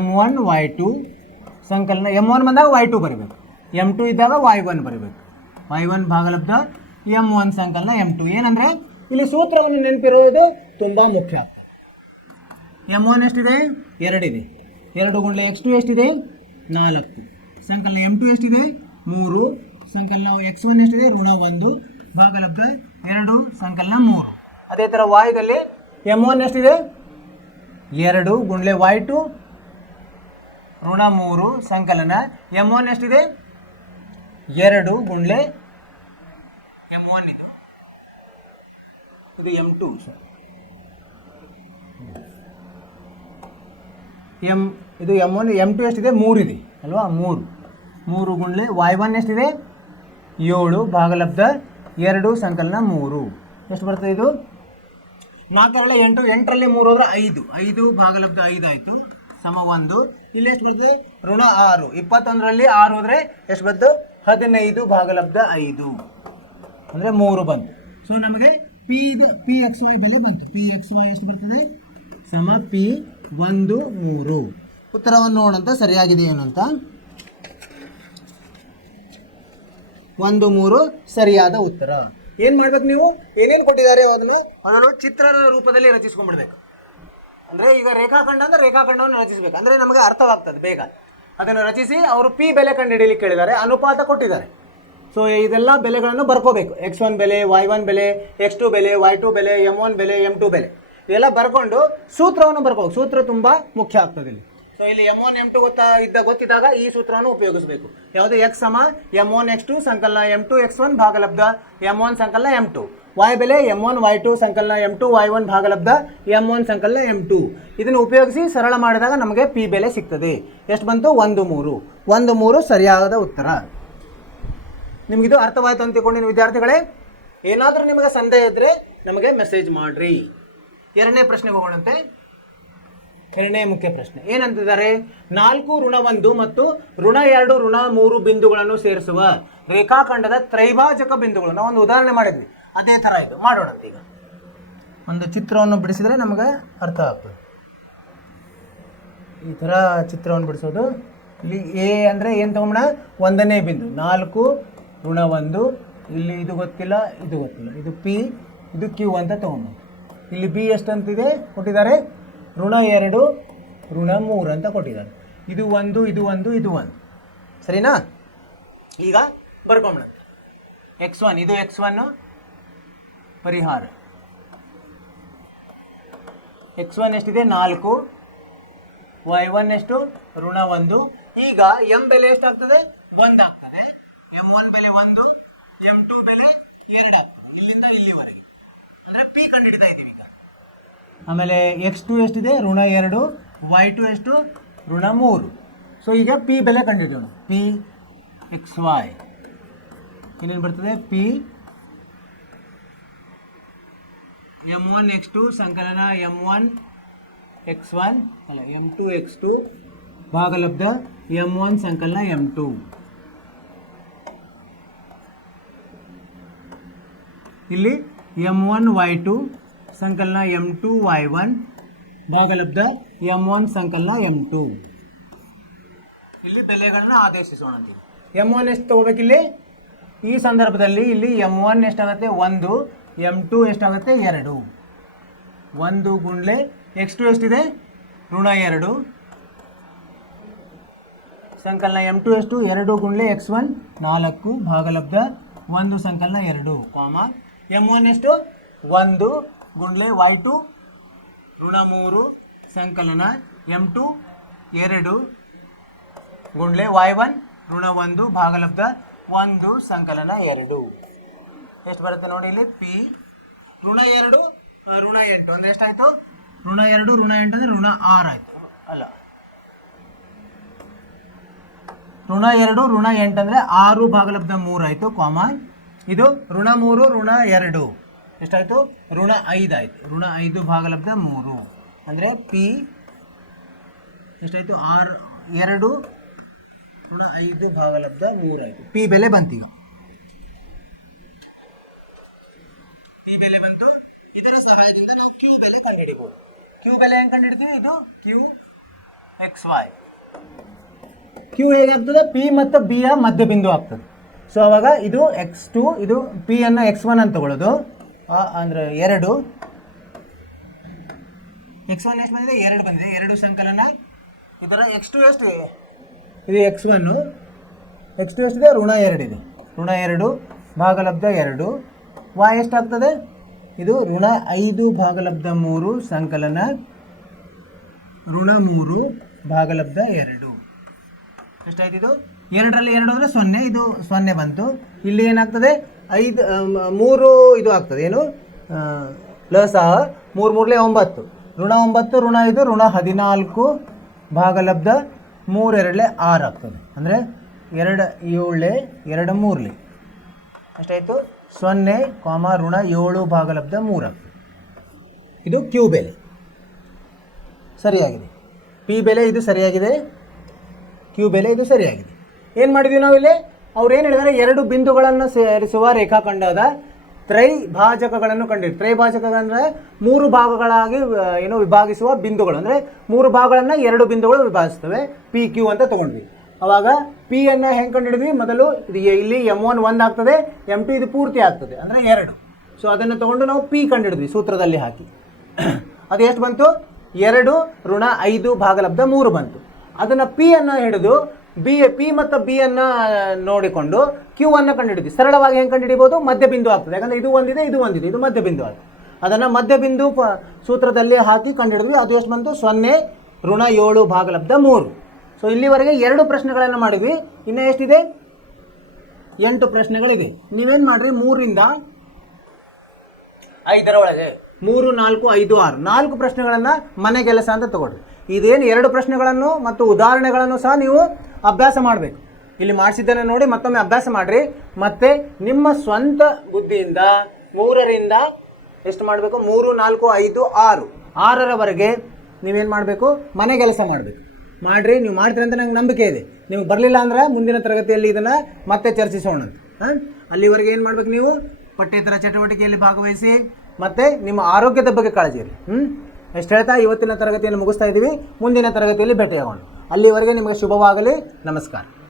m1 y2 ಸಂಕಲನ m1 ಬಂದಾಗ y2 ಬರೀಬೇಕು, m2 ಇದ್ದಾಗ y1 ಬರೀಬೇಕು. y1 ಭಾಗಲಬ್ಧ m1 ಸಂಕಲನ m2. ಏನಂದರೆ ಇಲ್ಲಿ ಸೂತ್ರವನ್ನು ನೆನಪಿರೋದು ತುಂಬ ಮುಖ್ಯ. m1 ಎಷ್ಟಿದೆ, 2 ಇದೆ. 2 ಗುಂಡ್ಲೆ x2 ಎಷ್ಟಿದೆ, 4. ಸಂಕಲನ m2 ಎಷ್ಟಿದೆ, 3. ಸಂಕಲನ x1 ಎಷ್ಟಿದೆ, ಋಣ 1 ಭಾಗಲಬ್ಧ 2 ಸಂಕಲನ 3. ಅದೇ ಥರ ವಾಯುದಲ್ಲಿ m1 ಎಷ್ಟಿದೆ, 2 ಗುಂಡ್ಲೆ y2 ಋಣ 3 ಸಂಕಲನ m1 ಎಷ್ಟಿದೆ, 2 ಗುಂಡ್ಲೆ m1 ಇದು m2 ಸರ್. ಇದು m1 m2 ಎಷ್ಟಿದೆ, 3 ಇದೆ ಅಲ್ವಾ, 3 ಗುಂಡ್ಲೆ y1 ಎಷ್ಟಿದೆ, 7 ಭಾಗಲಬ್ಧ 2 ಸಂಕಲನ 3. ಎಷ್ಟು ಬರ್ತದೆ ಇದು, 4 8, 8ರಲ್ಲಿ 3 ಹೋದ್ರೆ 5 ಭಾಗಲಬ್ಧ 5 ಆಯಿತು ಸಮ 1. ಇಲ್ಲಿ ಎಷ್ಟು ಬರ್ತದೆ, ಋಣ 6. 21ರಲ್ಲಿ 6 ಹೋದರೆ ಎಷ್ಟು ಬಂತು, 15 ಭಾಗಲಬ್ಧ 5 ಅಂದರೆ 3 ಬಂತು. ಸೊ ನಮಗೆ ಪಿ ಎಕ್ಸ್ ವೈ ಬೆಲೆ ಬಂತು. ಪಿ ಎಕ್ಸ್ ವೈ ಎಷ್ಟು ಬರ್ತದೆ, ಸಮ ಪಿ 1 3. ಉತ್ತರವನ್ನು ನೋಡಂತ ಸರಿಯಾಗಿದೆ ಏನಂತ. 1 3 ಸರಿಯಾದ ಉತ್ತರ. ಏನು ಮಾಡ್ಬೇಕು ನೀವು, ಏನೇನು ಕೊಟ್ಟಿದ್ದಾರೆ ಅದನ್ನು ಚಿತ್ರದ ರೂಪದಲ್ಲಿ ರಚಿಸ್ಕೊಂಡ್ಬಿಡ್ಬೇಕು. ಅಂದರೆ ಈಗ ರೇಖಾಖಂಡ ಅಂದರೆ ರೇಖಾಖಂಡವನ್ನು ರಚಿಸಬೇಕು, ಅಂದರೆ ನಮಗೆ ಅರ್ಥವಾಗ್ತದೆ ಬೇಗ. ಅದನ್ನು ರಚಿಸಿ ಅವರು ಪಿ ಬೆಲೆ ಕಂಡುಹಿಡಿಯಲಿಕ್ಕೆ ಹೇಳಿದ್ದಾರೆ, ಅನುಪಾತ ಕೊಟ್ಟಿದ್ದಾರೆ. ಸೊ ಇದೆಲ್ಲ ಬೆಲೆಗಳನ್ನು ಬರ್ಕೋಬೇಕು. x1 ಬೆಲೆ, y1 ಬೆಲೆ, x2 ಬೆಲೆ, y2 ಬೆಲೆ, m1 ಬೆಲೆ, m2 ಬೆಲೆ ಇದೆಲ್ಲ ಬರ್ಕೊಂಡು ಸೂತ್ರವನ್ನು ಬರ್ಕೋಬೇಕು. ಸೂತ್ರ ತುಂಬ ಮುಖ್ಯ ಆಗ್ತದೆ ಇಲ್ಲಿ. ಸೊ ಇಲ್ಲಿ m1 m2 ಗೊತ್ತಿದ್ದಾಗ ಈ ಸೂತ್ರವನ್ನು ಉಪಯೋಗಿಸಬೇಕು. ಯಾವುದು x ಸಮ m1 x2 ಸಂಕಲನ m2 x1 ಭಾಗಲಬ್ಧ m1 ಸಂಕಲನ m2, y ಬೆಲೆ m1 y2 ಸಂಕಲನ m2 y1 ಭಾಗಲಬ್ಧ m1 ಸಂಕಲನ m2. ಇದನ್ನು ಉಪಯೋಗಿಸಿ ಸರಳ ಮಾಡಿದಾಗ ನಮಗೆ p ಬೆಲೆ ಸಿಗ್ತದೆ. ಎಷ್ಟು ಬಂತು? 1 3 ಸರಿಯಾದ ಉತ್ತರ. ನಿಮಗಿದು ಅರ್ಥವಾಯಿತು ಅಂತ ತಿಳ್ಕೊಂಡಿನ ವಿದ್ಯಾರ್ಥಿಗಳೇ. ಏನಾದರೂ ನಿಮಗೆ ಸಂದೇಹ ಇದ್ದರೆ ನಮಗೆ ಮೆಸೇಜ್ ಮಾಡಿರಿ. ಎರಡನೇ ಪ್ರಶ್ನೆಗೆ ಹೋಗೋಣಂತೆ. ಎರಡನೇ ಮುಖ್ಯ ಪ್ರಶ್ನೆ ಏನಂತಿದ್ದಾರೆ? 4 ಋಣ 1 ಮತ್ತು ಋಣ 2 ಋಣ 3 ಬಿಂದುಗಳನ್ನು ಸೇರಿಸುವ ರೇಖಾಖಂಡದ ತ್ರೈಭಾಜಕ ಬಿಂದುಗಳು. ನಾವು ಒಂದು ಉದಾಹರಣೆ ಮಾಡಿದ್ವಿ, ಅದೇ ಥರ ಇದು ಮಾಡೋಣ. ಈಗ ಒಂದು ಚಿತ್ರವನ್ನು ಬಿಡಿಸಿದರೆ ನಮಗೆ ಅರ್ಥ ಆಗ್ತದೆ. ಈ ಥರ ಚಿತ್ರವನ್ನು ಬಿಡಿಸೋದು. ಇಲ್ಲಿ ಎ ಅಂದರೆ ಏನು ತಗೊಂಡ? 1ನೇ ಬಿಂದು 4 ಋಣ 1, ಇಲ್ಲಿ ಇದು ಗೊತ್ತಿಲ್ಲ, ಇದು ಗೊತ್ತಿಲ್ಲ, ಇದು ಪಿ, ಇದು ಕ್ಯೂ ಅಂತ ತಗೊಂಡು. ಇಲ್ಲಿ ಬಿ ಎಷ್ಟು ಅಂತಿದೆ ಕೊಟ್ಟಿದ್ದಾರೆ? ಋಣ 2 ಋಣ 3 ಅಂತ ಕೊಟ್ಟಿದ್ದಾರೆ. ಇದು 1 ಇದು 1 ಇದು 1. ಸರಿನಾ? ಈಗ ಬರ್ಕೊಂಬಿಡ. x1 ಇದು x1 ಪರಿಹಾರ. x1 ಎಷ್ಟಿದೆ? 4, y1 ಎಷ್ಟು? ಋಣ 1. ಈಗ m ಬೆಲೆ ಎಷ್ಟಾಗ್ತದೆ? 1 ಆಗ್ತದೆ. m1 ಬೆಲೆ 1, m2 ಬೆಲೆ 2, ಇಲ್ಲಿಂದ ಇಲ್ಲಿವರೆಗೆ. ಅಂದರೆ ಪಿ ಕಂಡುಹಿಡಿತಾ ಇದ್ದೀವಿ ಈಗ. ಆಮೇಲೆ x2 ಎಷ್ಟಿದೆ? ಋಣ 2, y2 ಎಷ್ಟು? ಋಣ 3. ಸೊ ಈಗ ಪಿ ಬೆಲೆ ಕಂಡುಹಿಡಿಯೋಣ. ಪಿ ಎಕ್ಸ್ ವೈ ಏನೇನು ಬರ್ತದೆ? ಪಿ m1 x2 ಸಂಕಲನ m1 x1 ಅಲ್ಲ m2 x2 ಭಾಗಲಬ್ಧ m1 ಸಂಕಲನ m2. ಇಲ್ಲಿ m1 y2 ಸಂಕಲನ m2 y1 ಭಾಗಲಬ್ಧ m1 ಸಂಕಲನ m2. ಇಲ್ಲಿ ಬೆಲೆಗಳನ್ನ ಆದೇಶಿಸೋಣ. m1 ಎಷ್ಟು ತಗೋಬೇಕಿಲ್ಲಿ? ಈ ಸಂದರ್ಭದಲ್ಲಿ ಇಲ್ಲಿ m1 ಎಷ್ಟಾಗುತ್ತೆ? 1, m2 ಎಷ್ಟಾಗುತ್ತೆ? 2. 1 ಗುಂಡ್ಲೆ x2 ಎಷ್ಟಿದೆ? ಋಣ 2 ಸಂಕಲನ m2 ಎಷ್ಟು? 2 ಗುಂಡ್ಲೆ x1 4 ಭಾಗಲಬ್ಧ 1 ಸಂಕಲನ 2 ಕಾಮ m1 ಎಷ್ಟು? 1 ಗುಂಡ್ಲೆ y2 ಋಣ 3 ಸಂಕಲನ m2 2 ಗುಂಡ್ಲೆ y1 ಋಣ 1 ಭಾಗಲಬ್ಧ 1 ಸಂಕಲನ 2. ಎಷ್ಟು ಬರುತ್ತೆ ನೋಡಿ ಇಲ್ಲಿ? ಪಿ ಋಣ 2 ಋಣ 8 ಅಂದರೆ ಎಷ್ಟಾಯಿತು? ಋಣ 2 ಋಣ 8 ಅಂದರೆ ಋಣ 6 ಆಯಿತು. ಅಲ್ಲ, ಋಣ 2 ಋಣ 8 ಅಂದರೆ 6 ಭಾಗಲಬ್ಧ 3 ಆಯಿತು ಕಾಮ. ಇದು ಋಣ 3 ಋಣ 2 ಎಷ್ಟಾಯಿತು? ಋಣ 5 ಆಯಿತು. ಋಣ 5 ಭಾಗಲಬ್ಧ 3 ಅಂದರೆ ಪಿ ಎಷ್ಟಾಯಿತು? 2 ಋಣ 5 ಭಾಗಲಬ್ಧ 3 ಆಯಿತು. ಪಿ ಬೆಲೆ ಬಂತೀಗ. ಪಿ ಬೆಲೆ ಬಂತು. ಇದರ ಸಹಾಯದಿಂದ ನಾವು ಕ್ಯೂ ಬೆಲೆ ಕಂಡುಹಿಡಿಬಹುದು. ಕ್ಯೂ ಬೆಲೆ ಹೆಂಗೆ ಕಂಡುಹಿಡ್ತೀವಿ? ಇದು ಕ್ಯೂ ಎಕ್ಸ್ ವೈ. ಕ್ಯೂ ಹೇಗಾಗ್ತದೆ? ಪಿ ಮತ್ತು ಬಿ ಯ ಮಧ್ಯ ಬಿಂದು ಆಗ್ತದೆ. ಸೊ ಅವಾಗ ಇದು x2, ಇದು ಪಿ ಅನ್ನು x1 ಅಂತ ತಗೊಳ್ಳೋದು. ಅಂದರೆ 2, x1 ಎಷ್ಟು ಬಂದಿದೆ? 2 ಬಂದಿದೆ. 2 ಸಂಕಲನ ಇದರ x2 ಎಷ್ಟು? ಇದು x1, x2 ಎಷ್ಟಿದೆ? ಋಣ 2 ಇದೆ. ಋಣ 2 ಭಾಗಲಬ್ಧ 2. y ಎಷ್ಟಾಗ್ತದೆ? ಇದು ಋಣ 5 ಭಾಗಲಬ್ಧ 3 ಸಂಕಲನ ಋಣ 3 ಭಾಗಲಬ್ಧ 2. ಎಷ್ಟಾಯ್ತು? ಇದು 2ರಲ್ಲಿ 2 ಅಂದರೆ 0, ಇದು 0 ಬಂತು. ಇಲ್ಲಿ ಏನಾಗ್ತದೆ? 5 3 ಇದು ಆಗ್ತದೆ. ಏನು ಪ್ಲಸ್ 3 3 9 ಋಣ 9 ಋಣ 5 ಋಣ 14 ಭಾಗಲಬ್ಧ 3 2 6 ಆಗ್ತದೆ. ಅಂದರೆ 2 7 2 3 ಎಷ್ಟಾಯಿತು? 0 ಕಾಮ ಋಣ 7 ಭಾಗಲಬ್ಧ 3 ಆಗ್ತದೆ. ಇದು ಕ್ಯೂ ಬೆಲೆ ಸರಿಯಾಗಿದೆ. ಪಿ ಬೆಲೆ ಇದು ಸರಿಯಾಗಿದೆ. ಕ್ಯೂ ಬೆಲೆ ಇದು ಸರಿಯಾಗಿದೆ. ಏನು ಮಾಡಿದ್ವಿ ನಾವಿಲ್ಲಿ? ಅವ್ರು ಏನು ಹೇಳಿದ್ದಾರೆ? 2 ಬಿಂದುಗಳನ್ನು ಸೇರಿಸುವ ರೇಖಾಖಂಡದ ತ್ರೈಭಾಜಕಗಳನ್ನು ಕಂಡಿದ್ದು. ತ್ರೈಭಾಜಕಗಳಂದರೆ 3 ಭಾಗಗಳಾಗಿ ಏನು ವಿಭಾಗಿಸುವ ಬಿಂದುಗಳು. ಅಂದರೆ 3 ಭಾಗಗಳನ್ನು 2 ಬಿಂದುಗಳು ವಿಭಾಗಿಸ್ತವೆ. ಪಿ ಕ್ಯೂ ಅಂತ ತೊಗೊಂಡ್ವಿ. ಅವಾಗ ಪಿ ಅನ್ನು ಹೆಂಗೆ ಕಂಡುಹಿಡಿದ್ವಿ? ಮೊದಲು ಇಲ್ಲಿ m1 1 ಆಗ್ತದೆ, m2 ಇದು ಪೂರ್ತಿ ಆಗ್ತದೆ ಅಂದರೆ 2. ಸೊ ಅದನ್ನು ತೊಗೊಂಡು ನಾವು ಪಿ ಕಂಡುಹಿಡಿದ್ವಿ ಸೂತ್ರದಲ್ಲಿ ಹಾಕಿ. ಅದು ಎಷ್ಟು ಬಂತು? 2 ಋಣ 5 ಭಾಗಲಬ್ಧ 3 ಬಂತು. ಅದನ್ನು ಪಿ ಅನ್ನು ಹಿಡಿದು ಪಿ ಮತ್ತು ಬಿ ಅನ್ನು ನೋಡಿಕೊಂಡು ಕ್ಯೂ ಅನ್ನು ಕಂಡುಹಿಡಿದ್ವಿ. ಸರಳವಾಗಿ ಹೆಂಗೆ ಕಂಡುಹಿಡಿಬೋದು? ಮಧ್ಯಬಿಂದು ಆಗ್ತದೆ. ಯಾಕಂದರೆ ಇದು ಒಂದಿದೆ, ಇದು ಮಧ್ಯಬಿಂದು ಆಗ್ತದೆ. ಅದನ್ನು ಮಧ್ಯಬಿಂದು ಸೂತ್ರದಲ್ಲಿ ಹಾಕಿ ಕಂಡುಹಿಡಿದ್ವಿ. ಅದು ಎಷ್ಟು ಬಂತು? 0 ಋಣ 7 ಭಾಗಲಬ್ಧ 3. ಸೊ ಇಲ್ಲಿವರೆಗೆ 2 ಪ್ರಶ್ನೆಗಳನ್ನು ಮಾಡಿದ್ವಿ. ಇನ್ನೂ ಎಷ್ಟಿದೆ? 8 ಪ್ರಶ್ನೆಗಳಿವೆ. ನೀವೇನು ಮಾಡಿರಿ, 3 ರಿಂದ 5 ಒಳಗೆ 3, 4, 5, 6 4 ಪ್ರಶ್ನೆಗಳನ್ನು ಮನೆ ಕೆಲಸ ಅಂತ ತಗೊಳ್ರಿ. ಇದೇನು 2 ಪ್ರಶ್ನೆಗಳನ್ನು ಮತ್ತು ಉದಾಹರಣೆಗಳನ್ನು ಸಹ ನೀವು ಅಭ್ಯಾಸ ಮಾಡಬೇಕು. ಇಲ್ಲಿ ಮಾಡಿಸಿದ್ದನ್ನು ನೋಡಿ ಮತ್ತೊಮ್ಮೆ ಅಭ್ಯಾಸ ಮಾಡಿರಿ. ಮತ್ತು ನಿಮ್ಮ ಸ್ವಂತ ಬುದ್ಧಿಯಿಂದ 3 ರಿಂದ ಎಷ್ಟು ಮಾಡಬೇಕು? 3, 4, 5, 6 6ರವರೆಗೆ ನೀವೇನು ಮಾಡಬೇಕು? ಮನೆ ಕೆಲಸ ಮಾಡಬೇಕು. ಮಾಡಿರಿ. ನೀವು ಮಾಡ್ತೀರಿ ಅಂತ ನಂಗೆ ನಂಬಿಕೆ ಇದೆ. ನಿಮ್ಗೆ ಬರಲಿಲ್ಲ ಅಂದ್ರೆ ಮುಂದಿನ ತರಗತಿಯಲ್ಲಿ ಇದನ್ನು ಮತ್ತೆ ಚರ್ಚಿಸೋಣ. ಅಲ್ಲಿವರೆಗೆ ಏನು ಮಾಡಬೇಕು? ನೀವು ಪಠ್ಯೇತರ ಚಟುವಟಿಕೆಯಲ್ಲಿ ಭಾಗವಹಿಸಿ ಮತ್ತು ನಿಮ್ಮ ಆರೋಗ್ಯದ ಬಗ್ಗೆ ಕಾಳಜಿ ಇರಲಿ. ಎಷ್ಟು ಹೇಳ್ತಾ ಇವತ್ತಿನ ತರಗತಿಯನ್ನು ಮುಗಿಸ್ತಾ ಇದ್ದೀವಿ. ಮುಂದಿನ ತರಗತಿಯಲ್ಲಿ ಭೇಟಿಯಾಗೋಣ. ಅಲ್ಲಿವರೆಗೆ ನಿಮಗೆ ಶುಭವಾಗಲಿ. ನಮಸ್ಕಾರ.